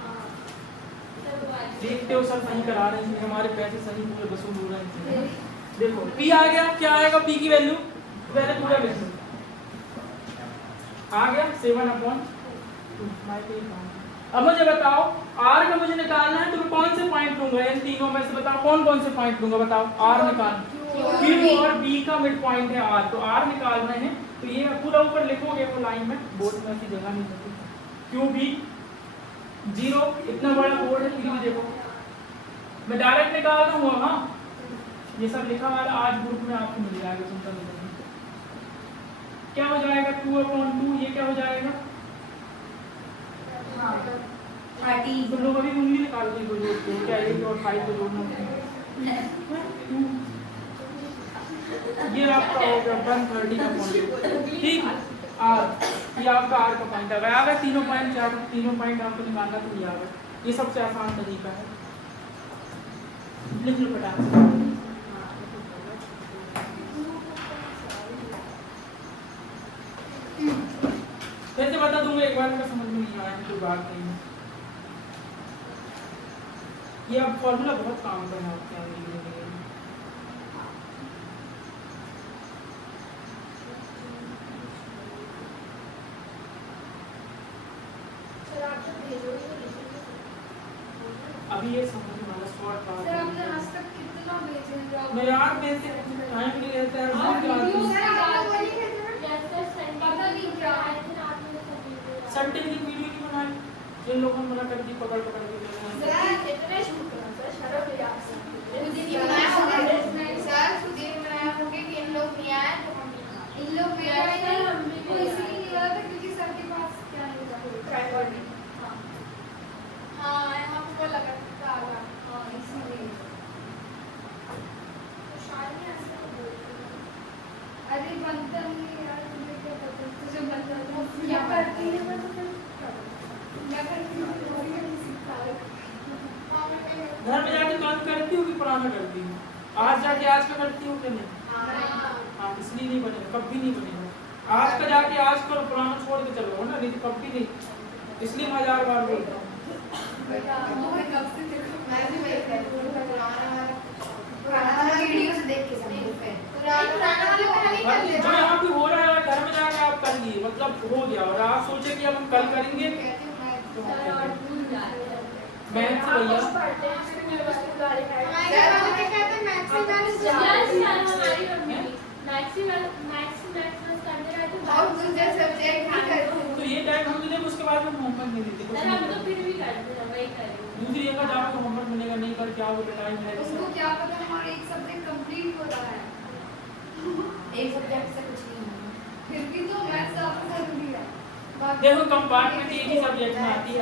देखते हो सर सही करा रहे हैं, हमारे पैसे सही पूरे वसूल हो रहे हैं। देखो p आ गया, क्या आएगा p की वैल्यू? पहले पूरा लिख दो, आ गया 7/2। अब मुझे बताओ r का मुझे निकालना है, तो मैं कौन से पॉइंट लूंगा? इन तीनों में से बताओ कौन कौन से पॉइंट लूंगा, बताओ। r निकाल, q और b का मिड पॉइंट है r, तो r निकाल रहे हैं, तो ये पूरा ऊपर लिखोगे वो लाइन में, बोर्ड में ऐसी जगह नहीं होती। q b 0, इतना बड़ा बोर्ड है, फिर भी देखो मैं डायरेक्ट निकाल दूंगा। हाँ ये सब लिखा वाला आज ग्रुप में आपको मिल जाएगा, चिंता नहीं करनी। क्या हो जाएगा 2/2, ये क्या हो जाएगा? हाँ 30। तुम लोग अभी उंगली निकाल दी को जोड़ के, क्या 1 और 5 को जोड़ना है? ये आपका हो गया 130 का पॉइंट, ठीक। आर, ये आपका आर का पॉइंट आ गया। तीनों पॉइंट आपको निकालना तो ये आ गया। ये सबसे आसान तरीका है, लिख लो फटाक से। फिर से बता दूंगा एक बार, मेरा समझ में नहीं आया कोई बात नहीं है। ये अब फॉर्मूला बहुत काम का है आपके आगे के लिए। अभी ये समझ में वाला शॉर्ट बात सर आपने आज तक कितना भेजे हैं जॉब? मैं यार बेसिक टाइम नहीं रहता है, बहुत क्लास पता नहीं क्या है। संडे की वीडियो नहीं बनाई, जिन लोगों ने मना कर दी पकड़ के देना। सर कितने शूट करा सर, शर्म है आपसे। खुद ही बनाया होगा सर, खुद ही बनाया होगा कि इन लोग नहीं आए तो हम नहीं। इन लोग भी आए नहीं, हम भी वो इसलिए नहीं आया था क्योंकि सर के पास क्या नहीं था, ट्राइपॉड नहीं। हाँ यहाँ पे वो लगा था, हाँ इसीलिए। तो शायद ऐसे तो बोलते हैं। अरे बनता नहीं है यार, तुझे क्या पता, तुझे बनता था क्या करती है मैं तो फिर मैं करती हूँ, तो वही नहीं सीखता है। घर में जाके काम करती हूँ कि पुराना करती हूँ? आज जाके आज का करती हूँ कि नहीं? हाँ इसलिए नहीं बनेगा, कभी नहीं बनेगा। आज का जाके आज का पुराना छोड़ के चलो ना, नहीं तो कभी नहीं। इसलिए मैं 1000 बार बोलता हूँ। मैं भी वही करती हूँ, पुराना वीडियो से देख के समझो फिर। पुराना वाले पहले ही कर जो लेना। यहाँ पे हो रहा है घर में जाके आप कर लिए, मतलब हो गया। और आप सोचे कि अब हम कल करेंगे तो हम सर और करेंगे। भूल जाते हैं। मैथ आप भैया कुछ पढ़ते हैं स्कूल में, उसके बारे में हमारे घर वाले कहते हैं मैथ्स में यस सर हमारी मम्मी मैथ्स करते रहते हैं। और दूसरे सब्जेक्ट भी करते हैं। तो ये टाइम हम देंगे, उसके बाद हम होमवर्क नहीं देते कुछ सर नहीं हम तो करते। फिर भी करते हैं, वही करेंगे। दूसरी जगह जाके होमवर्क मिलेगा, नहीं कर क्या बोले टाइम है। उसको क्या पता हमारा एक सब्जेक्ट कंप्लीट हो रहा है। एक सब्जेक्ट से कुछ नहीं होगा, फिर भी तो मैथ्स ज्यादा जरूरी है। देखो कंपार्टमेंट एक ही सब्जेक्ट में आती है।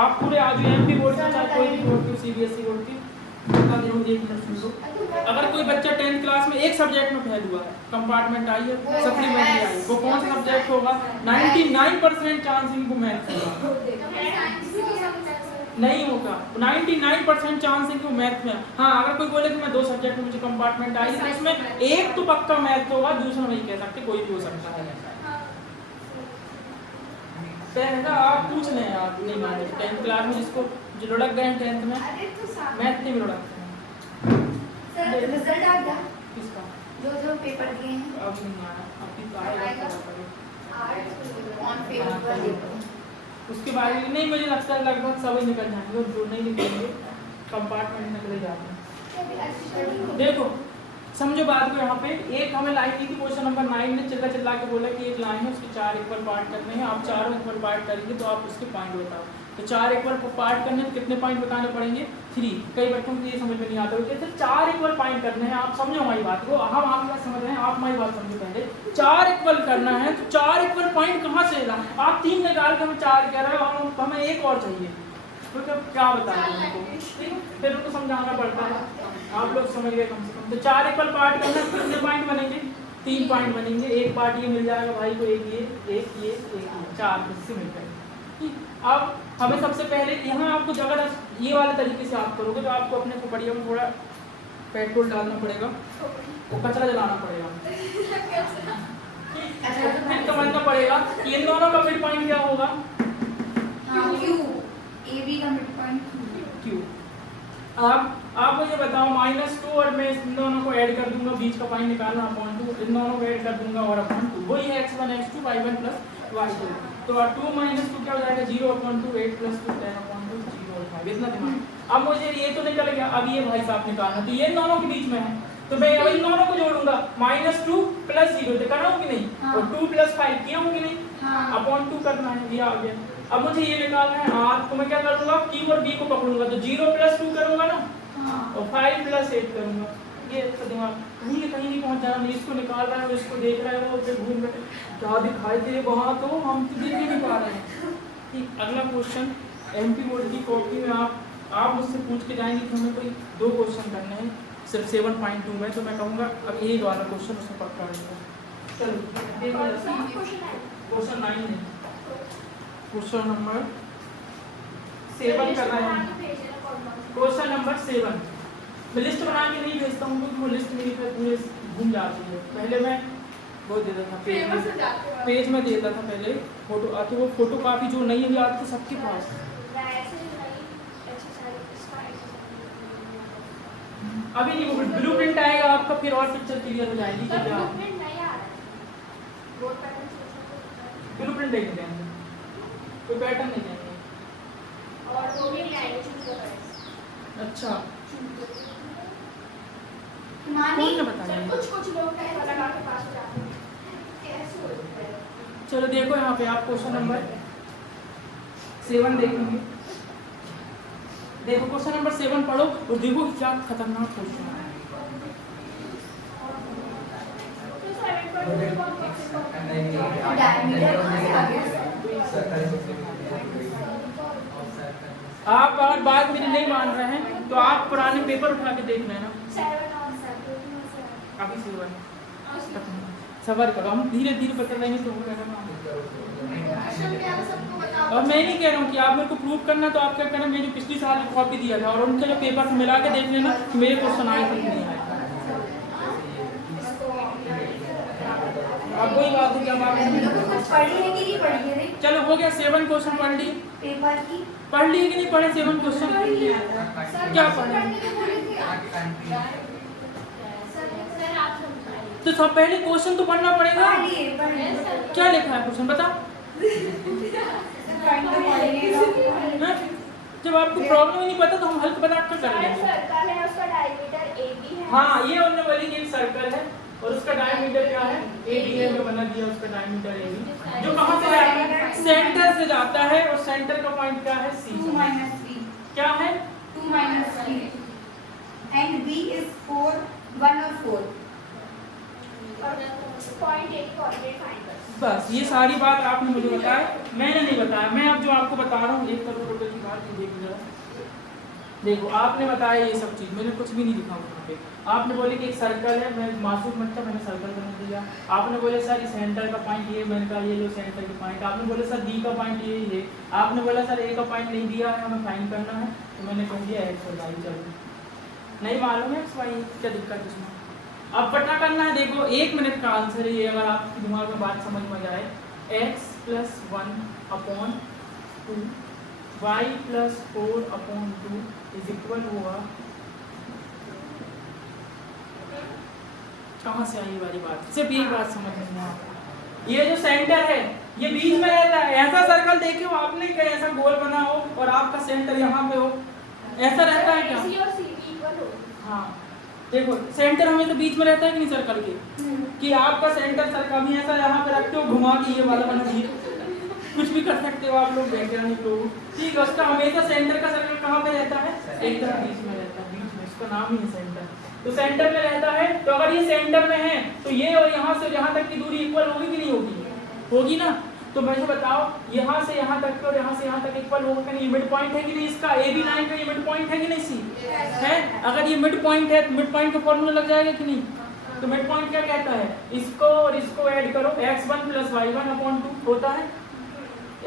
आप पूरे आज एमपी बोर्ड से चाहे कोई भी बोर्ड की, सीबीएसई बोर्ड की, बता दे रहा हूँ, 1 मिनट सुन लो। अगर कोई बच्चा 10th क्लास में एक सब्जेक्ट में फेल हुआ है, कंपार्टमेंट आई है, सप्लीमेंट्री आई है, वो कौन सा सब्जेक्ट होगा? 99% चांस इनको मैथ होगा। नहीं होगा, 99% चांस है कि वो मैथ में। हाँ अगर कोई बोले कि मैं 2 सब्जेक्ट में मुझे कंपार्टमेंट आई है, तो उसमें एक तो पक्का मैथ होगा, दूसरा नहीं कह सकते, कोई भी हो सकता है। पहला आप पूछ लें, आप नहीं माने 10th क्लास में जिसको जो लुढ़क गए 10th में अरे तो मैथ नहीं लुढ़कते हैं। सर रिजल्ट आ गया, किसका? जो पेपर दिए हैं अब नहीं आया, अभी तो आएगा तो पड़ेगा। ऑन पेपर देखो। उसके बारे में नहीं, मुझे लगता है लगभग सभी निकल जाएंगे, और जो नहीं निकलेंगे कंपार्टमेंट निकले जाते हैं। देखो समझो बात को, यहाँ पे एक हमें लाइन दी थी, क्वेश्चन नंबर 9 में चिल्ला के बोला कि एक लाइन है, उसके 4 इक्वल पार्ट करने हैं। आप चारों इक्वल पार्ट करेंगे तो आप उसके पॉइंट बताओ। तो 4 इक्वल पार्ट करने में कितने पॉइंट बताने पड़ेंगे? 3। कई बच्चों को ये समझ में नहीं आता होता है। 4 इक्वल पॉइंट करने हैं, आप समझो हमारी बात को, हम आपकी बात समझ रहे हैं, आप हमारी बात समझो। पहले 4 इक्वल करना है तो 4 इक्वल पॉइंट कहाँ से ला? आप 3 निकाल के हमें 4 कह रहे हो, हमें एक और चाहिए, तो क्या बताएं उनको? फिर उनको समझाना पड़ता है। आप लोग समझ गए कम से कम। तो 4 इक्वल पार्ट करना, कितने पॉइंट बनेंगे? 3 पॉइंट बनेंगे। एक पार्ट ये मिल जाएगा भाई को, एक ये 4 इससे मिल जाएगा। अब हमें सबसे पहले यहाँ आपको जगह ये वाले तरीके से आप करोगे तो आपको अपने को बढ़िया में थोड़ा पेट्रोल डालना पड़ेगा, वो कचरा जलाना पड़ेगा, फिर समझना पड़ेगा कि इन दोनों का मिड पॉइंट क्या होगा? क्यू, ए बी का मिड पॉइंट क्यू। अब आप मुझे बताओ -2 और मैं इन दोनों को ऐड कर दूंगा, बीच का पॉइंट निकालना अपॉन 2, इन दोनों को ऐड कर दूंगा और अपॉन 2, वही है x1 x2 y1 + y2। तो 2 - 2 क्या हो जाएगा? 0/2, 8 + 2 10/2, 0 और 5। इतना दिमाग। अब मुझे ये तो निकल गया, अब ये भाई साहब निकालना, तो ये इन दोनों के बीच में है, तो मैं अब इन दोनों को जोड़ूंगा। -2 + 0 तो करना हो कि नहीं? हाँ। और 2 + 5 किया हो कि नहीं? हाँ। अपॉन 2 करना है, ये आ गया। अब मुझे ये निकालना है r, तो मैं क्या करूंगा? q और b को पकड़ूंगा, तो 0 + 2 करूंगा ना, और 5 प्लस 8 करूँगा। ये इसका दिमाग कहीं के कहीं नहीं पहुँच जा रहा, नहीं इसको निकाल रहा है और इसको देख रहा है, वो उसे घूम रहे क्या दिखाई दे वहाँ, तो हम तो देख ही नहीं पा रहे हैं। ठीक, अगला क्वेश्चन एमपी बोर्ड की कॉपी में आप मुझसे पूछ के जाएंगे कि हमें कोई 2 क्वेश्चन करने हैं सिर्फ 7.2 में, तो मैं कहूँगा अब एक वाला क्वेश्चन उसमें पक्का रहेगा। चलो क्वेश्चन 9 है, क्वेश्चन नंबर 7 कर रहे हैं। क्वेश्चन नंबर 7 मैं लिस्ट बना के नहीं भेजता हूँ क्योंकि वो लिस्ट मेरी फिर पूरे घूम जाती है। पहले मैं वो देता था पेज में देता था पहले फोटो आती, वो फोटो कापी जो नहीं भी आती थी सबके पास। अभी नहीं, वो ब्लू प्रिंट आएगा आपका, फिर और पिक्चर क्लियर हो जाएगी। ब्लू प्रिंट नहीं देंगे, कोई पैटर्न नहीं देंगे। अच्छा कौन ने बताया? कुछ लोग लगा के पास जाते हैं, कैसे होता है? चलो देखो यहाँ पे आप क्वेश्चन नंबर 7 देखेंगे। देखो क्वेश्चन नंबर 7 पढ़ो और देखो क्या खतरनाक क्वेश्चन है। आप अगर बात मेरी नहीं मान रहे हैं तो आप पुराने पेपर उठा के देख लेना। अभी 7 सबर करो, हम धीरे धीरे बता रहेंगे तो और मैं नहीं कह रहा हूँ कि आप मेरे को प्रूव करना, तो आप क्या करना, मैंने पिछली साल कॉपी दिया था और उनके जो पेपर से मिला के देख लेना मेरे क्वेश्चन आए थे नहीं आए। अब वही बात है कि अब आप पढ़ी है कि नहीं पढ़ी है? चलो हो गया 7 क्वेश्चन पढ़ लिए, पेपर की पढ़ लिए कि नहीं पढ़े? 7 क्वेश्चन क्या पढ़े? तो सब पहले क्वेश्चन तो पढ़ना पड़ेगा। क्या लिखा है क्वेश्चन बता? जब आपको प्रॉब्लम ही नहीं पता तो हम हल्का बता कर लेंगे। हाँ ये उन्होंने बोली कि एक सर्कल है और उसका डायमीटर क्या है? AB है, मैं बना दिया उसका डायमीटर AB, जो कहाँ से जाता है? सेंटर से जाता है और सेंटर का पॉइंट क्या है? C। 2 - 3 क्या है? 2 - 3 and B is 4 1 और 4 बस ये सारी बात आपने मुझे बताया, मैंने नहीं बताया। मैं अब जो आपको बता रहा हूँ 1 करोड़ रुपए की बात नहीं, देखो जरा देखो आपने बताया ये सब चीज़, मैंने कुछ भी नहीं लिखा वहाँ पे। आपने बोले कि एक सर्कल है, मैं मासूम मत था, मैंने सर्कल बना दिया। आपने बोले सर ये सेंटर का पॉइंट ये, मैंने कहा ये जो सेंटर का पॉइंट। आपने बोले सर D का पॉइंट ये। आपने बोला सर A का पॉइंट नहीं दिया है, हमें फाइंड करना है, तो मैंने कह दिया X और Y। चलो नहीं मालूम है X Y, क्या दिक्कत है इसमें? अब पता करना है। देखो 1 मिनट का आंसर है ये, अगर आपके दिमाग में बात समझ में जाए। x + 1/2 y + 4/2 इज इक्वल हुआ, कहाँ से आई वाली बात? सिर्फ ये बात समझ में आ, ये जो सेंटर है ये बीच में रहता है। ऐसा सर्कल देखे हो आपने क्या, ऐसा गोल बना हो और आपका सेंटर यहाँ पे हो, ऐसा रहता है क्या? हाँ देखो सेंटर हमें तो बीच में रहता है कि नहीं सर्कल के, कि आपका सेंटर सर्कल भी ऐसा यहाँ पे रखते हो घुमा के ये वाला बना दिए, कुछ भी कर सकते हो आप लोग वैज्ञानिक लोग। ठीक है, उसका हमेशा सेंटर का सर्कल कहाँ पे रहता है? एकदम बीच में रहता है, बीच में, उसका नाम ही है सेंटर। तो सेंटर में रहता है, तो अगर ये सेंटर में है तो ये और यहाँ से यहाँ तक की दूरी इक्वल होगी कि नहीं होगी? होगी ना। तो मुझे बताओ यहाँ से यहाँ तक और यहाँ से यहाँ तक इक्वल होगा कि नहीं? मिड पॉइंट है कि नहीं इसका? AB लाइन का ये मिड पॉइंट है कि नहीं? सी है। अगर ये मिड पॉइंट है तो मिड पॉइंट का फॉर्मूला लग जाएगा कि नहीं? तो मिड पॉइंट क्या कहता है? इसको और इसको ऐड करो, x1 + y1/2 होता है,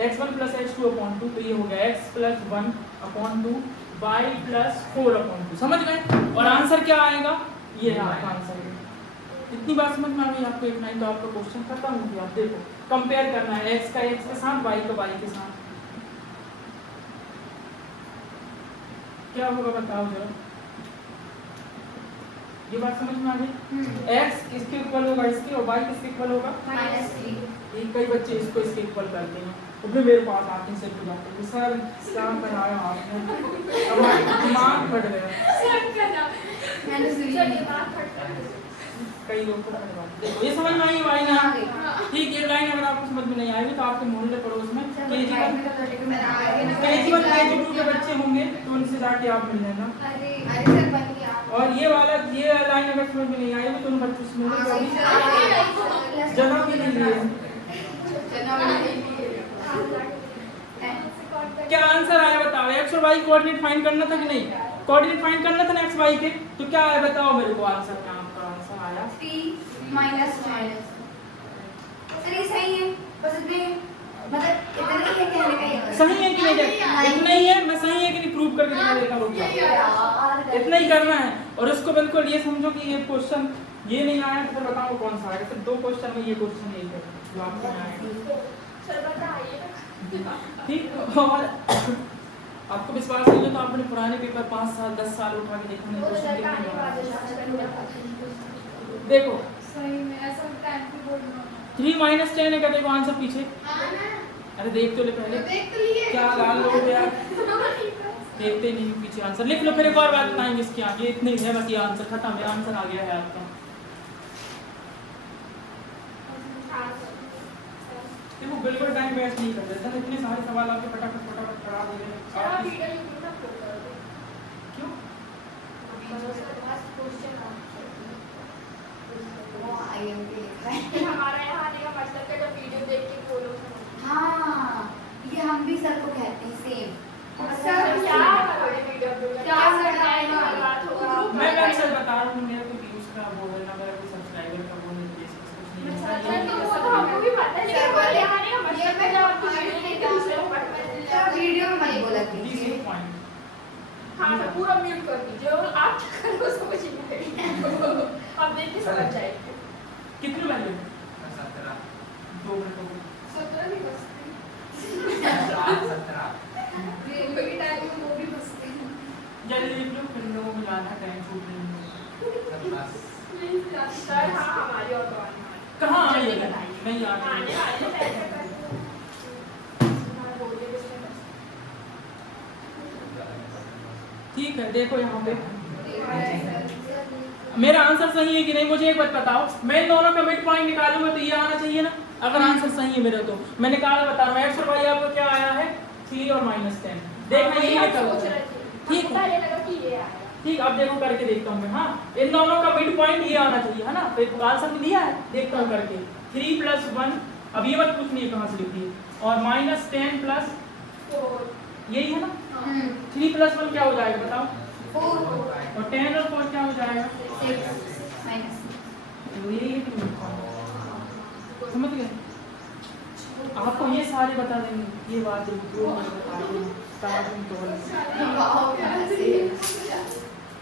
x1 + x2/2, तो ये हो गया x + 1/2 y + 4/2। समझ गए? और आंसर क्या आएगा? ये है आपका आंसर। इतनी बात समझ में आ गई आपको? एक लाइन तो आपका क्वेश्चन खत्म हो गया। देखो कंपेयर करना है x का x के साथ, y का y के साथ, क्या होगा बताओ जरा। ये बात समझ में आ गई? x किसके इक्वल होगा? इसके, और y किसके इक्वल होगा? -3। कई बच्चे इसको इसके इक्वल करते हैं और फिर मेरे पास आते हैं, सिर्फ जाते हैं सर क्या बनाया आपने, अब दिमाग फट गया। कई लोग को देखो ये समझ में आई वाली ना? ठीक, ये लाइन अगर आपको समझ में नहीं आएगी तो आपके मोहल्ले पड़ोस में KG1 KG2 के बच्चे होंगे तो उनसे पीछे जाके आप मिल लेना। अरे सर बन गया। और ये लाइन अगर समझ में नहीं आई तो तुम बच्चों से मिलो जगह भी नहीं लिए। क्या आंसर आया बताओ? एक्स और वाई कोऑर्डिनेट फाइंड करना था कि नहीं? कोऑर्डिनेट फाइंड करना था ना एक्स वाई के, तो क्या आया बताओ मेरे को आंसर? क्या आपका आंसर आया? 3 माइनस अरे सही है, बस इतने मतलब इतना ही है कहने का ये। सही है कि नहीं? इतना ही है, मैं सही है कि नहीं प्रूव करके दिखा देता हूँ। इतना ही करना है। और उसको बिल्कुल ये समझो कि ये क्वेश्चन ये नहीं आया तो फिर बताओ कौन सा आएगा। फिर 2 क्वेश्चन में ये क्वेश्चन नहीं है जो आपको आएगा। सर बताइए। ठीक। और आपको विश्वास नहीं है तो आपने पुराने पेपर 5 साल 10 साल उठा के देखो, वो सर का आने वाले देखो सही में ऐसा टाइम पे बोलना। 3 माइनस 10 है, क्या देखो आंसर पीछे। हां ना, अरे देख तो ले पहले, देख तो लिए। क्या लाल लोग यार देखते नहीं पीछे आंसर। लिख लो, फिर एक और बात बताएंगे इसके आगे। इतने ही है बस, ये आंसर खत्म है, आंसर आ गया है आपका। देखो बिल्कुल टाइम वेस्ट नहीं कर देता, इतने सारे सवाल आपके फटाफट करा दे रहे सर आप हैं। वीडियो यूट्यूब में अपलोड कर दो। क्यों? सर पास क्वेश्चन वो आईएमपी लिखा है। फिर हमारा यहाँ आने का मतलब है जब वीडियो देख के बोलो। हाँ, ये हम भी सर को कहते हैं सेम। सर क्या करोगे वीडियो अपलोड करके? क्या करना है करना है? हमारी बात होगा। मैं सर बता रहा हूँ, मेरे को व्यूज का वो है ना, मेरा कोई सब्सक्राइबर का वो नहीं है, कुछ नहीं है। सर तो वो तो हमको भी पता है, लेकिन हमारे यहाँ आने का मतलब है जब आप वीडियो देख के दूसरे को पढ़ में सर वीडियो में मत बोला कीजिए। हाँ सर पूरा म्यूट कर दीजिए और आप क्या करो समझ ही नहीं आएगी। आप देख के समझ जाएंगे। कितने वैल्यू? 17 2 मिनट हो गए। 17 भी बसते 17 हैं। रेलवे के टाइम में वो भी बसते हैं। जल्दी लिख लो, फिर लोगों को जाना है, टाइम छूट नहीं है। सर हाँ हमारी और कहानी कहाँ आ जल्दी रही है? बताइए। नहीं आ आने रही है। वाले हैं, ऐसे करके। ठीक है, देखो यहाँ पे मेरा आंसर सही है कि नहीं मुझे एक बात बताओ। मैं इन दोनों का मिड पॉइंट निकालूंगा तो ये आना चाहिए ना। अगर आंसर सही है मेरा तो मैं निकाल बता रहा हूँ। एक्स और वाई आपको क्या आया है? 3 और -10। देखना यही निकल सोच रहा रहे है। थे। ठीक हमको है, पहले लगा कि ये आएगा। ठीक। अब देखो करके देखता हूँ मैं। हाँ, इन दोनों का मिड पॉइंट ये आना चाहिए है ना। तो आंसर तो दिया है, देखता हूँ करके। 3 + 1, अब ये मत पूछनी है कहाँ से लिखी है। और -10 प्लस 4 यही है ना। 3 + 1 क्या हो जाएगा बताओ? 4 और 10 और 4 क्या हो जाएगा? 6 माइनस तो यही है कि समझ गए? आपको ये सारे बता देंगे, ये बात जो मैं बता रही हूँ।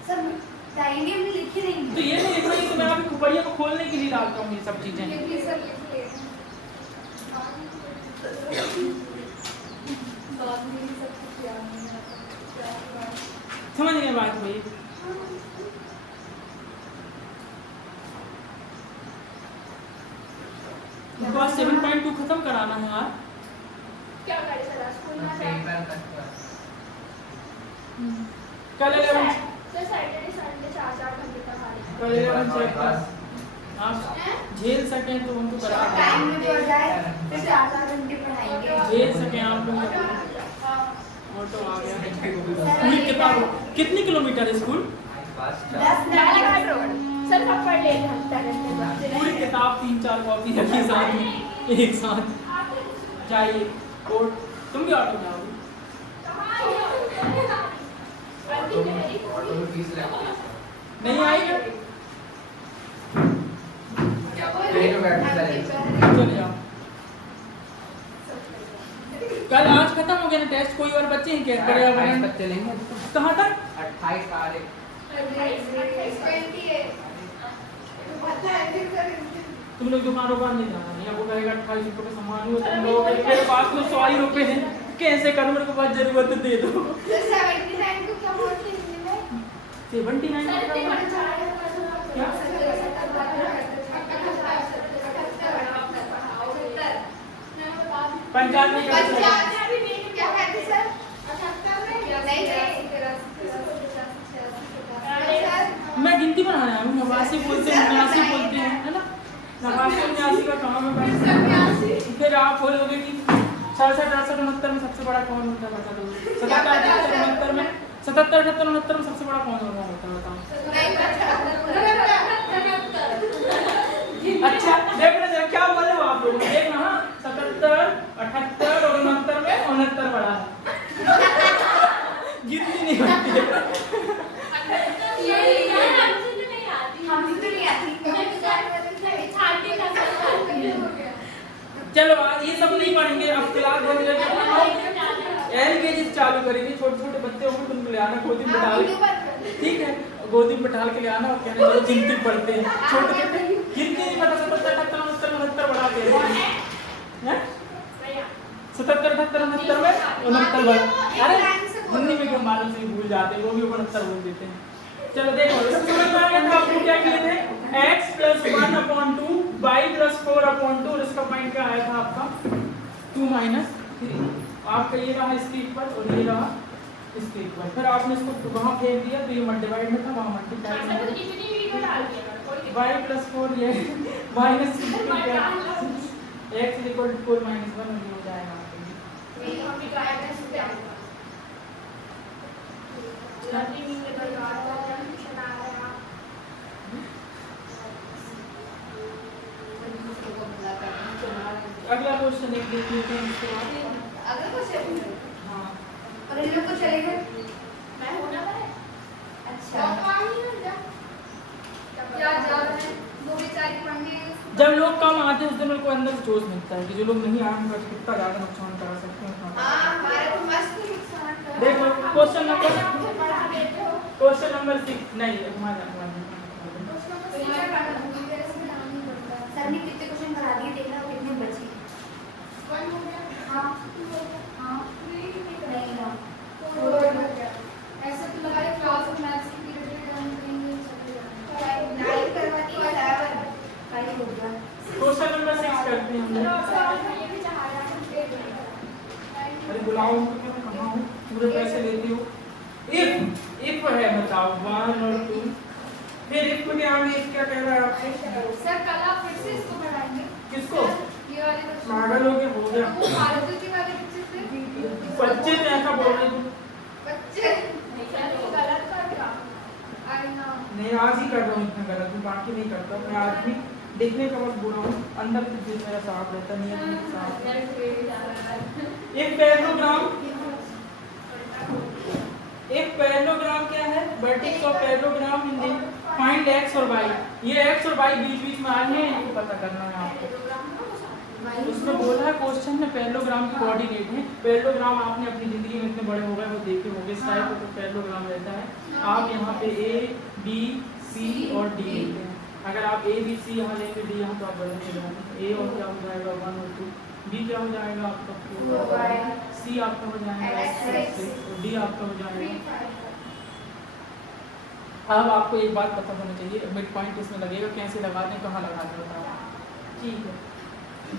सर डायरी में लिख ही नहीं तो ये नहीं लिखना है, तो मैं आपकी खुपड़िया को खोलने के लिए डालता हूँ ये सब चीजें। लिखिए सर लिखिए। बात मेरी सब कुछ याद नहीं आता। समझ गए बात भाई? इनको आज 7.2 खत्म कराना है यार। क्या करे सर स्कूल में जाए। कल 11 सर सैटरडे संडे 4-4 घंटे पढ़ा रहे कल 11 चेक कर। आप झेल सकें तो उनको करा दें। टाइम में पड़ जाए फिर 4 घंटे पढ़ाएंगे। झेल सकें आप लोग। ऑटो आ गया। पूरी किताब कितनी किलोमीटर है स्कूल? 10 मिनट सर सब पढ़ लेंगे हम तरह पूरी किताब 3-4 कॉपी रखी साथ में एक साथ जाइए। और तुम भी ऑटो में आओगे? नहीं आएगा? चले जाओ। कल आज खत्म हो गया ना टेस्ट? कोई और बच्चे हैं क्या? पर्यावरण कहाँ तक? 28 तारीख। तुम लोग दुकान नहीं जाना नहीं। आपको कहेगा 28 रुपये का सामान हुआ, तुम लोग मेरे पास तो 100 रुपये हैं, कैसे करूँ? मेरे को बहुत जरूरत है, दे दो। 79 को क्या बोलते हैं हिंदी में? 79 क्या? पंचायत में क्या कहते सर? मैं गिनती बनाया हूँ। 89 बोलते हैं, 89 बोलते हैं, है ना। 89 का काम है। फिर आप बोलोगे कि 67, 68, 69 में सबसे बड़ा कौन होता है? बता दो। 67, 68, 69 में 77, 78, 69 में सबसे बड़ा कौन होगा बताओ? अच्छा देखना जरा क्या बोले हो आप लोग, देखना हाँ 77, 78 और 69 में 69 बड़ा है। गिनती नहीं होती है। चलो ये सब नहीं पढ़ेंगे अब क्लास LKG चालू करेंगे, छोटे छोटे बच्चे होंगे तुमको ले आना गोदी में बिठा के, ठीक है गोदी में बिठा के ले आना और कहना चलो गिनती पढ़ते हैं, छोटे छोटे गिनती नहीं पता 77, 78, 69 बढ़ा के 77, 78, 69 में 69 बढ़ा। अरे हिंदी में क्यों मालूम से भूल जाते हैं, वो भी 69 बोल देते हैं। चलो देखो समझ में आ गया था आपको क्या किए थे, x + 1/2 y + 4/2 और इसका पॉइंट क्या आया था आपका 2 - 3, आपका ये रहा इसके इक्वल और ये रहा इसके इक्वल। फिर आपने इसको वहां फेंक दिया तो ये डिवाइड में था, वहां मल्टीप्लाई में y + 4 ये -6 x = 4 - 1 हो जाएगा। अगला क्वेश्चन एक देख लेते हैं इसके बाद। अगर कुछ हाँ और इन लोग को चलेगा मैं होना है। अच्छा क्या जा रहा है वो बेचारी पढ़ने जब लोग कम आते हैं उस दिन मेरे को अंदर से जोश मिलता है कि जो लोग नहीं आए उनका कितना ज़्यादा नुकसान करा सकते हैं। हां हमारे को मस्त नुकसान कर देखो क्वेश्चन नंबर 6 नहीं हमारा सर ने कितने क्वेश्चन करा दिए देखना कितने बचे कौन हो गया हां हां नहीं ना ऐसा तो लगा क्लास में मैथ्स की पीरियड में डाउन करेंगे नहीं करवाती है बराबर काई हो गया। क्वेश्चन नंबर 6 करते हैं हम लोग। अरे बुलाओ उनको क्यों, मैं कहाँ हूँ, पूरे पैसे लेती हो। इफ है बताओ 1 और 2, फिर इफ के आगे इफ क्या कह रहा है आपसे? सर कल आप फिर से इसको बढ़ाएंगे किसको? ये वाले बच्चे पागल हो गए हो गया। वो फालतू के वाले बच्चे से बच्चे तो ऐसा बोल रहे तुम। बच्चे गलत कर दिया आई नो नहीं आज ही कर रहा हूँ इतना गलत, मैं बाकी नहीं करता। मैं आदमी देखने का बस बुरा हूँ, अंदर से दिल मेरा साफ रहता नहीं है साफ। एक पैरेललोग्राम क्या है? Vertex of parallelogram in the find x और y। ये x और y बीच बीच में आए हैं, इनको पता करना है आपको। उसमें बोला है क्वेश्चन में पैरेललोग्राम की कोऑर्डिनेट है। पैरेललोग्राम आपने अपनी जिंदगी में इतने बड़े हो गए वो देखे होंगे, इस टाइप का पैरेललोग्राम रहता है। आप यहाँ पे a b c और d लेते हैं। अगर आप a b c यहाँ लेंगे d यहाँ तो आप बदल के जाएंगे। a और क्या हो जाएगा 1 और 2, b क्या हो जाएगा आपका 4, c आपका हो जाएगा 6 और d आपका हो जाएगा। अब आपको एक बात पता होनी चाहिए, मिड पॉइंट इसमें लगेगा, कैसे लगा दें, कहाँ लगा दें बताओ। ठीक है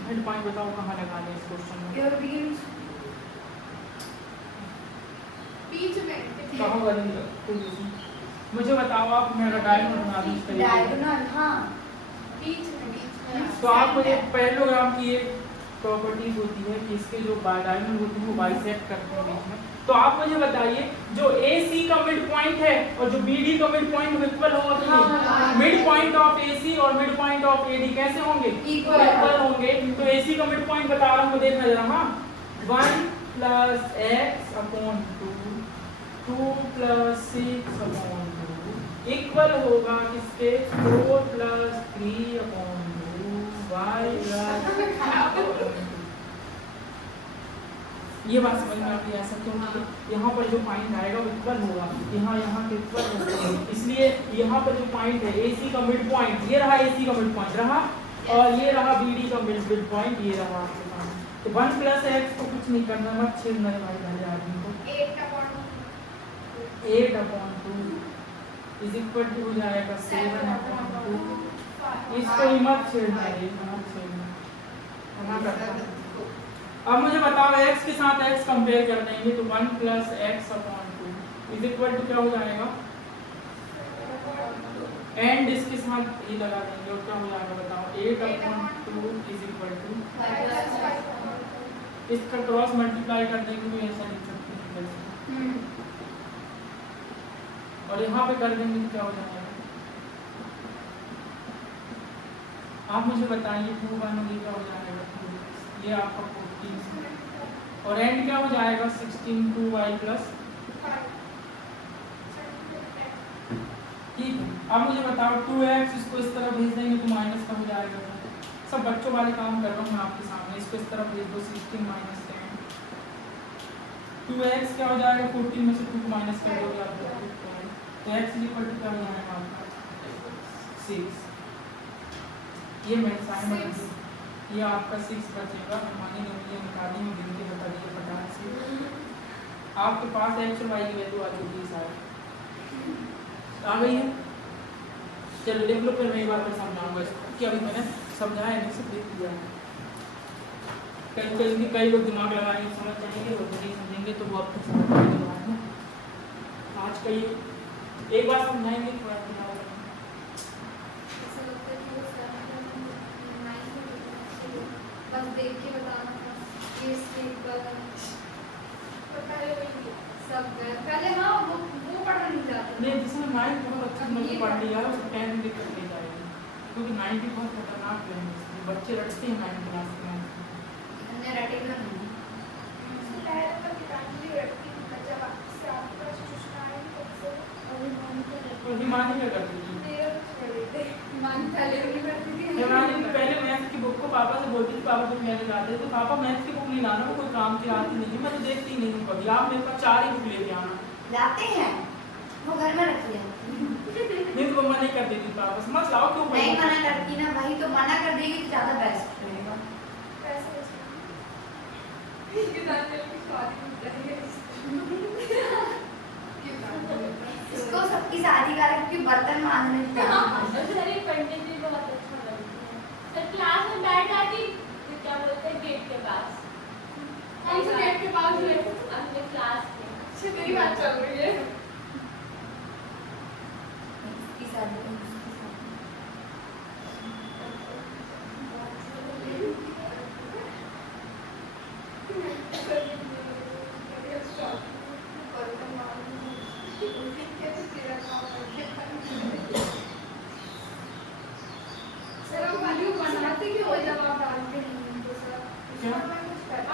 मिड पॉइंट बताओ कहाँ लगा दें इस क्वेश्चन में, बीच में कहाँ बनेगा मुझे बताओ आप। मैं डायगोनल बना दूँ इस तरीके से। डायगोनल हां बीच में तो आप मुझे पैरेललोग्राम की एक प्रॉपर्टीज होती है कि इसके जो डायगोनल होते हैं वो बाइसेक्ट करते हैं बीच में। तो आप मुझे बताइए जो AC का मिड पॉइंट है और जो BD का मिड पॉइंट इक्वल होगा कि नहीं? मिड पॉइंट ऑफ AC और मिड पॉइंट ऑफ AD कैसे होंगे? इक्वल होंगे। तो AC का मिड पॉइंट बता रहा हूँ, देखना जरा। हाँ 1 + x/2 2 + 6/2 इक्वल होगा किसके 4 + 3/2 y + ये बात समझ में आती है ऐसा क्योंकि यहाँ पर जो पॉइंट आएगा वो इक्वल होगा, यहाँ के इक्वल होगा, इसलिए यहाँ पर जो पॉइंट है AC का मिड पॉइंट, ये रहा AC का मिड पॉइंट रहा और ये रहा BD का मिड पॉइंट, ये रहा आपके पास। तो 1 + x को कुछ नहीं करना, मत छेड़ना है भाई पहले आदमी को। 8/2 = हो जाएगा 7/2। इसको ही मत छेड़ना है, मत छेड़ना। अब मुझे बताओ x के साथ x कंपेयर कर देंगे तो 1 + x/2 = क्या हो जाएगा? एंड इसके साथ ये लगा देंगे और क्या हो जाएगा बताओ 8/2 = इसका क्रॉस मल्टीप्लाई कर देंगे तो ऐसा लिख सकते हैं। और यहाँ पे कर देंगे तो क्या हो जाएगा? आप मुझे बताइए 2 1 ये क्या हो जाएगा? ये आपका 14 और एंड क्या हो जाएगा? 16 2y प्लस। ठीक है, अब मुझे बताओ 2x इसको इस तरफ भेज देंगे तो माइनस का हो जाएगा। सब बच्चों वाले काम कर रहा हूँ मैं आपके सामने। इसको इस तरफ भेज दो 16 माइनस 10। 2x क्या हो जाएगा? 14 में से 2 को माइनस कर दोगे आप तो x इक्वल टू क्या हो जाएगा आपका? 6। ये मैं साइन ये आपका 6 बचेगा। मानी नहीं निकाली में गिन के बता दिए फटाक से। आपके पास x और y की वैल्यू आ चुकी है सारी आ गई है। चलो देख लो, फिर मैं एक बार फिर समझाऊंगा इसको कि अभी मैंने समझाया नहीं, सिर्फ लिख दिया है। कई लोग दिमाग लगाएंगे समझ जाएंगे, वो नहीं समझेंगे तो वो आपको समझ आएंगे बाद में। आज का ये एक बार समझाएंगे थोड़ा दिमाग ऐसा लगता है कि वो बस देख के बताना था ये स्टेप सब पहले हाँ वो पढ़ना नहीं चाहते। नहीं, जिसने 9 बहुत अच्छा मतलब पढ़ लिया है उसको 10 दिक्कत नहीं जाएगी, क्योंकि 90 बहुत खतरनाक है। बच्चे रटते हैं 9 क्लास में। हमने रटेगा नहीं। तो हिमानी क्या करती थी? हिमानी तो पहले मैथ्स की बुक को पापा से बोलती थी, पापा बुक लेने जाते तो पापा मैथ्स की बुक नहीं लाना, वो कोई काम की आती नहीं, मैं तो देखती नहीं हूँ कभी। आप मेरे पास 4 ही बुक लेके आना। लाते हैं वो घर में रखी है। नहीं तो मम्मा नहीं कर देती पापा से, मत लाओ क्यों? नहीं मना करती ना भाई, तो मना कर देगी तो ज्यादा बेस्ट रहेगा। इसको सबकी शादी का क्योंकि बर्तन मांगने सर ये पंडित जी बहुत अच्छा लगती है। सर क्लास में बैठ जाती क्या बोलते हैं गेट के पास। ऐसे गेट के पास है अपने क्लास में। अच्छा मेरी बात चल रही है। की शादी में सर आप वीडियो बनाते क्यों हो जब आप डालते नहीं तो सर? क्या?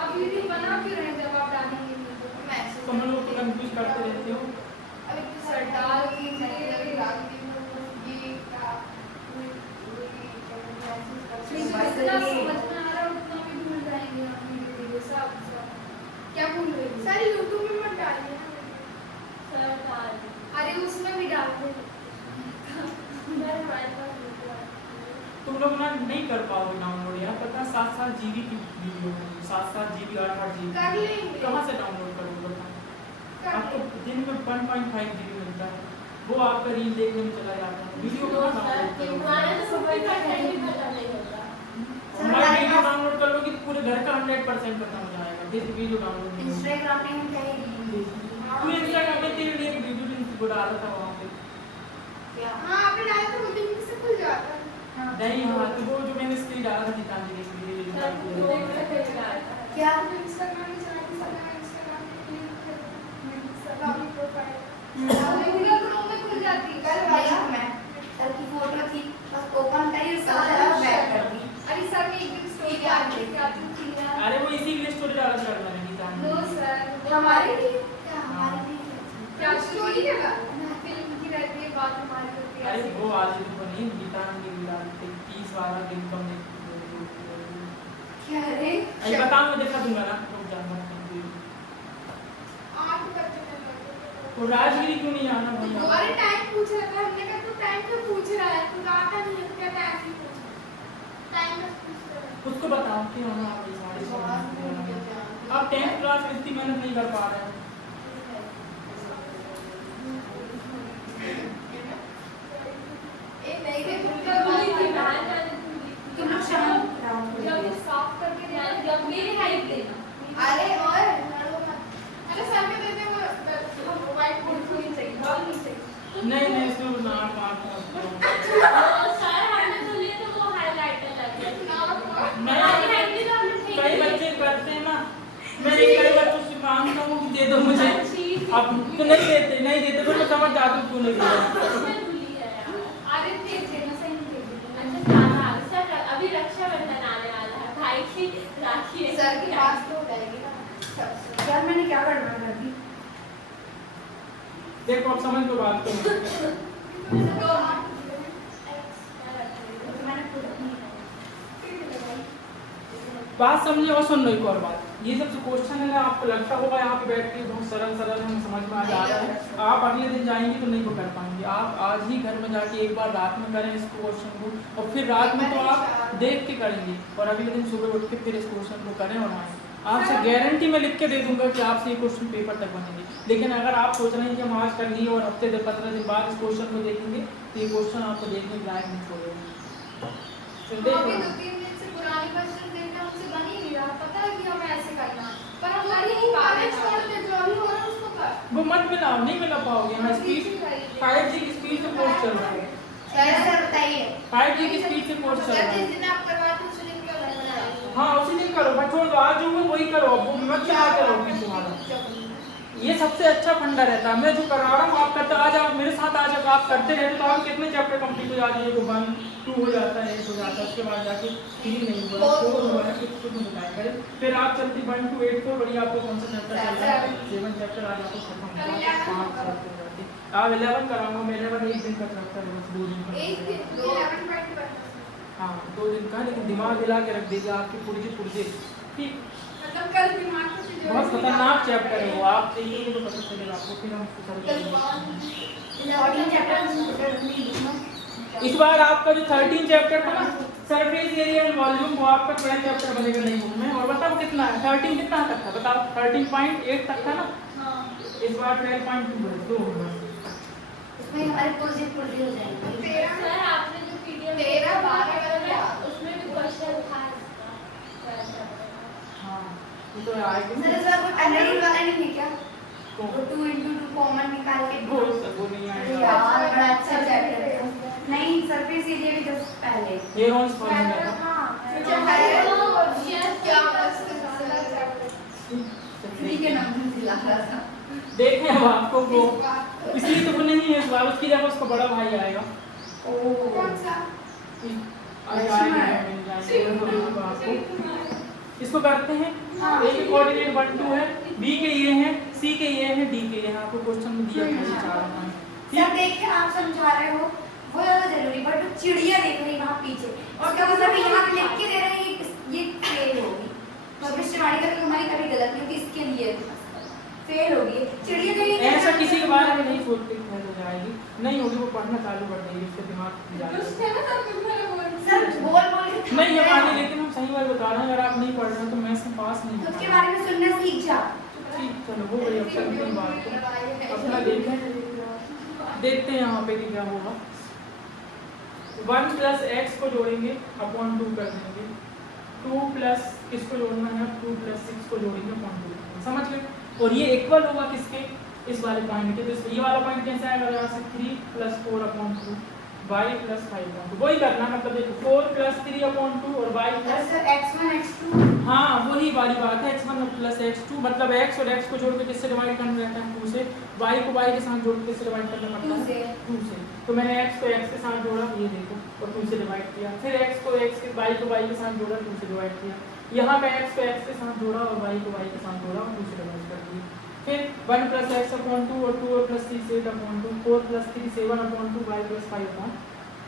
आप वीडियो बना क्यों रहे हैं जब आप डालेंगे नहीं तो? मैसेज तुम लोग तो कंफ्यूज करते रहते हो। अभी तो सर डाल दीजिए जितना समझ में आ रहा है उतना भी भूल जाएंगे आप वीडियो सब क्या भूल रहे हैं? सर यूट्यूब में मत डालिए ना। सर डाल अरे उसमें भी डाल दो। सर हमारे पास वीडियो तुम लोग ना नहीं कर पाओगे डाउनलोड यार, पता 7-7 GB की वीडियो है, 7-7 GB 8-8 GB कर लेंगे। कहाँ से डाउनलोड करोगे बताओ? आपको दिन में 1.5 GB मिलता है, वो आपका रील देखने में चला जाता है। वीडियो कहाँ डाउनलोड करोगे? हमारा तो सुपर का भी खत्म नहीं होता। हमारा वीडियो डाउनलोड कर लोगे तो पूरे घर का 100% खत्म हो जाएगा। फिर वीडियो डाउनलोड नहीं होगा। इंस्टाग्राम में हम क्या ही तू इंस्टाग्राम में तेरे लिए एक वीडियो लिंक को डाला था वहाँ पे। क्या हाँ आपने डाला तो वो लिंक से खुल जाता है। नहीं हाँ, तो वो जो मैंने स्क्रीन डाला था गीतांजलि के लिए लिंक सर डाल दो दिया। एक सेकंड डालता है। क्या आप इंस्टाग्राम में चलाते समय इंस्टाग्राम पे लिंक है सब आपकी प्रोफाइल गूगल क्रोम में खुल जाती है। कल भाई मैं सर की फोटो थी, बस ओपन करी उसका चला बैक कर दी। अरे सर ने एक दिन स्टोरी डाल दी क्या थी यार? अरे वो इसी के लिए स्टोरी डाला था मैंने गीतांजलि। नो सर हमारे लिए क्या हमारे लिए क्या स्टोरी है फिल्म की रहती है बात हमारी होती है। अरे वो आज तो नहीं गीतांजलि डालते 30 वाला दिन कम क्या रे अरे बताओ मैं देखा दूंगा ना तो जानना। 8 बजे तक तो राजगिरी क्यों नहीं आना भैया? अरे टाइम पूछ रहा था हमने कहा तू टाइम क्यों पूछ रहा है तू आता नहीं है तो कहता है ऐसे ही पूछ टाइम बस पूछ रहा है। उसको बताओ क्यों आना आप ये सारे सब। आप 10th क्लास में इतनी मेहनत नहीं कर पा रहे हैं। ए नहीं रे तुम लोग शाम जब साफ करके जाए जब मेरी हाइट देना। अरे और अरे सर के देते वो वाइट बोर्ड नहीं चाहिए बॉल नहीं चाहिए। नहीं इसमें वो नाक वाक सर हमने तो लिए तो वो हाइलाइटर लगे। हमारी हाइट भी तो हमने ठीक कई बच्चे करते हैं ना, मैं कई बच्चों से मांगता हूँ कि दे दो मुझे। ठीक अब तो नहीं देते तो मैं समझ जाता हूँ क्यों नहीं देते। उसमें भूली है यार। अरे देख देना सही नहीं देख देना। अच्छा ज़्यादा सर अभी रक्षाबंधन आने वाला है, भाई की राखी है। सर के पास तो हो जाएगी ना सबसे। यार मैंने क्या करना है अभी? देखो अब समझ लो बात को। तो आप मैंने खुद अपनी बात समझे और सुन लो एक और बात। ये जब क्वेश्चन है ना आपको लगता होगा यहाँ पे बैठ के बहुत सरल सरल हमें समझ में आ जा रहा है, आप अगले दिन जाएंगे तो नहीं वो कर पाएंगे। आप आज ही घर में जाके एक बार रात में करें इस क्वेश्चन को, और फिर रात में तो आप देख के करेंगे और अगले दिन सुबह उठ के फिर इस क्वेश्चन को करें और आए। आपसे गारंटी में लिख के दे दूंगा कि आपसे ये क्वेश्चन पेपर तक बनेंगे। लेकिन अगर आप सोच रहे हैं कि हम आज कर लिए और हफ्ते 15 दिन बाद इस क्वेश्चन को देखेंगे तो ये क्वेश्चन आपको देखने के लायक नहीं छोड़ेगा। तो अभी देखो 2-3 दिन से पुरानी क्वेश्चन देखना हमसे बन ही नहीं रहा। पता है कि हमें ऐसे करना है, पर हम कर ही नहीं पा रहे। छोड़ दे, जो भी हो रहा है उसको कर। वो मत मिलाओ, नहीं मिला पाओगे। हमारी स्पीड 5G की स्पीड से कोर्स चल रहा है। सर बताइए 5G की स्पीड से कोर्स चल रहा जिस है। दिन आप करवाते हैं उस दिन क्या करना है? हाँ उसी दिन करो, बट छोड़ दो, आज जो है वही करो, अब वो मत चला करो पीछे वाला। ये सबसे अच्छा फंडा रहता है। मैं जो करा रहा हूँ आप करते, आज आप मेरे साथ आज आप करते रहते तो आप कितने चैप्टर कंप्लीट हो जाते हैं। 1 2 हो जाता है, 1 हो जाता है, उसके बाद जाके 3 नहीं हुआ, 4 हुआ है, कुछ कुछ बताया। फिर आप चलती 1 2 8 4 बढ़िया आपको कौन सा चैप्टर चल रहा है, 7 चैप्टर आज आपको खत्म हो जाता है। 5 चैप्टर जाते आप 11 कराऊंगा मैं। 11 एक दिन का चैप्टर है, बस 2 दिन का। एक दिन 11 पॉइंट पर हाँ 2 दिन का, लेकिन दिमाग हिला के रख दीजिए आपकी पूरी की पूरी। ठीक, मतलब कल दिमाग को बहुत खतरनाक चैप्टर है वो, आप देखिए तो पता चलेगा आपको। फिर हम उसको सॉल्व करेंगे। 14 चैप्टर इस बार आपका जो 13 चैप्टर था ना, सरफेस एरिया एंड वॉल्यूम, वो आपका 12 चैप्टर बनेगा नहीं बुक में। और बताओ कितना है, 13 कितना तक था बताओ? 13.8 तक था ना। इस बार 12.2 होगा। इसमें हमारे प्रोजेक्ट पूरी हो जाएंगे। सर आपने जो पीडीएफ 13 12 है उसमें भी क्वेश्चन था इसका। हाँ ये तो आएगा। सर इस बार कोई अंडररूट वाला नहीं है क्या? तो वो 2 into 2 कॉमन निकाल के वो नहीं अरे आएगा। यार बड़ा अच्छा चैप्टर है। नहीं सरफेस एरिया भी जस्ट पहले हेरोन्स फॉर्मूला था। ठीक है नंबर दिला रहा था। देखें अब आपको वो, इसलिए तो वो नहीं है इस बार, उसकी जगह उसका बड़ा भाई आएगा। कौन सा? अरे आएगा, मिल जाएगा आपको। इसको करते हैं। ए के कोऑर्डिनेट 1 2 है, बी के ये हैं, सी के ये हैं, डी के ये हैं। आपको क्वेश्चन में दिया है ये चार हैं। सब देख के आप समझा रहे हो वो ज्यादा जरूरी, बट वो चिड़िया देख रही वहाँ पीछे और क्या मतलब यहाँ पे लिख के दे रहे हैं ये फेल होगी। भविष्यवाणी करके हमारी कभी गलत नहीं होगी, इसके लिए फेल होगी। चिड़िया कहीं ऐसा किसी के बारे में नहीं सोचते कि फेल हो जाएगी, नहीं होगी। वो पढ़ना चालू कर देगी, उसके दिमाग जाएगा। सर बोल के नहीं ये मानिए, लेकिन हम सही बात बता रहे हैं। अगर आप नहीं पढ़ रहे हो तो मैथ्स में पास नहीं खुद होगा। के बारे में सुनना सीख जा। ठीक चलो वो गई, अब चलते हैं बात को अपना देखें। देखते हैं यहाँ पे कि क्या होगा। 1 + x को जोड़ेंगे अपॉन 2 कर देंगे। 2 प्लस किसको जोड़ना है, 2 + 6 को जोड़ेंगे अपॉन 2। समझ गए? और ये इक्वल होगा किसके, इस वाले पॉइंट के। तो ये वाला पॉइंट कैसे आएगा यहाँ से, 3 + 4 अपॉन 2 y + 5 अपॉन 2। वही करना है, मतलब देखो 4 + 3 अपॉन 2 और y + सर x1 x2 हाँ वही वाली बात है। x1 + x2 मतलब x और x को जोड़ के किससे डिवाइड करना रहता है, 2 से। y को y के साथ जोड़ के किससे डिवाइड करना पड़ता है, 2 से। तो मैंने x को x के साथ जोड़ा, ये देखो, और 2 से डिवाइड किया। फिर x को y के साथ जोड़ा, 2 से डिवाइड किया। यहाँ पे x को x के साथ जोड़ा और y को y के साथ जोड़ा और 2 से डिवाइड कर दिया। फिर 1 + x अपॉन 2 और 2 + 3 8 अपॉन 2, 4 + 3 7 अपॉन 2, y + 5 अपॉन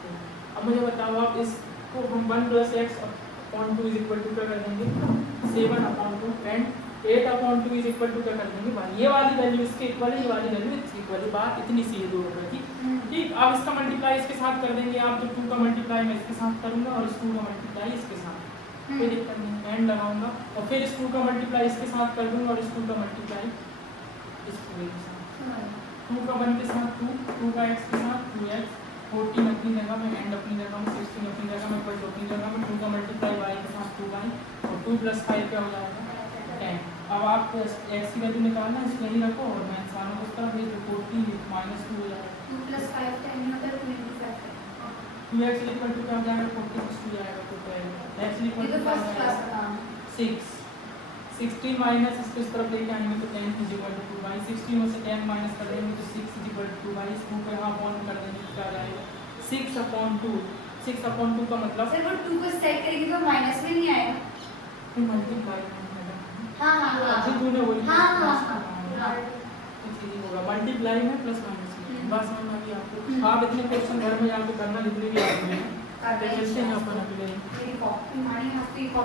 2। अब मुझे बताओ आप इसको हम 1 + x अपॉन 2 = क्या कर देंगे, 7 अपॉन 2 एंड 8 अपॉन 2 = क्या कर देंगे, ये वाली वैल्यू इसके इक्वल है, ये वाली वैल्यू इसके इक्वल है। बात इतनी सी है, 2 रुपये की। ठीक, अब इसका मल्टीप्लाई इसके साथ कर देंगे आप। तो 2 का मल्टीप्लाई मैं इसके साथ करूंगा और इस 2 का मल्टीप्लाई इसके साथ, कोई दिक्कत नहीं, एंड लगाऊंगा। और फिर इस 2 का मल्टीप्लाई इसके साथ कर दूंगा और इस 2 का मल्टीप्लाई इस पूरे के साथ। 2 का 1 के साथ 2, 2 का x के साथ 2x, 14 अपनी जगह में, एंड अपनी जगह में, 16 अपनी जगह में, + अपनी जगह में। 2 का मल्टीप्लाई y के साथ 2y और 2 + 5 क्या हो जाएगा, 10। अब आप x की वैल्यू निकालना, इसको यही रखो और मैं इंसानों को उसका भेज 14 - 2 हो जाएगा। 2 + 5 10 होता है, 2 into 5 2x = क्या हो जाएगा, 40 + 2 जाएगा। तो x ये तो फर्स्ट क्लास का काम 6 16 माइनस इसको इस तरफ लेके आएंगे तो 10 इज इक्वल टू 2 बाई 16 में से 10 माइनस कर देंगे तो 6 इज इक्वल टू 2 बाई इस 2 को यहाँ अपॉन कर देंगे तो क्या आ जाएगा 6/2 6/2 का मतलब सर वो 2 को सेट करेंगे तो माइनस में नहीं आएगा। मल्टीप्लाई हाँ हाँ हाँ जी तूने वही हाँ हाँ हाँ होगा मल्टीप्लाई में प्लस माइनस बस समझ में आ गई आपको। आप इतने क्वेश्चन घर में जाके करना जितने भी आते हैं कर रहे हैं। देखते हैं अपन अगले मेरी कॉपी हमारे यहाँ पे कॉपी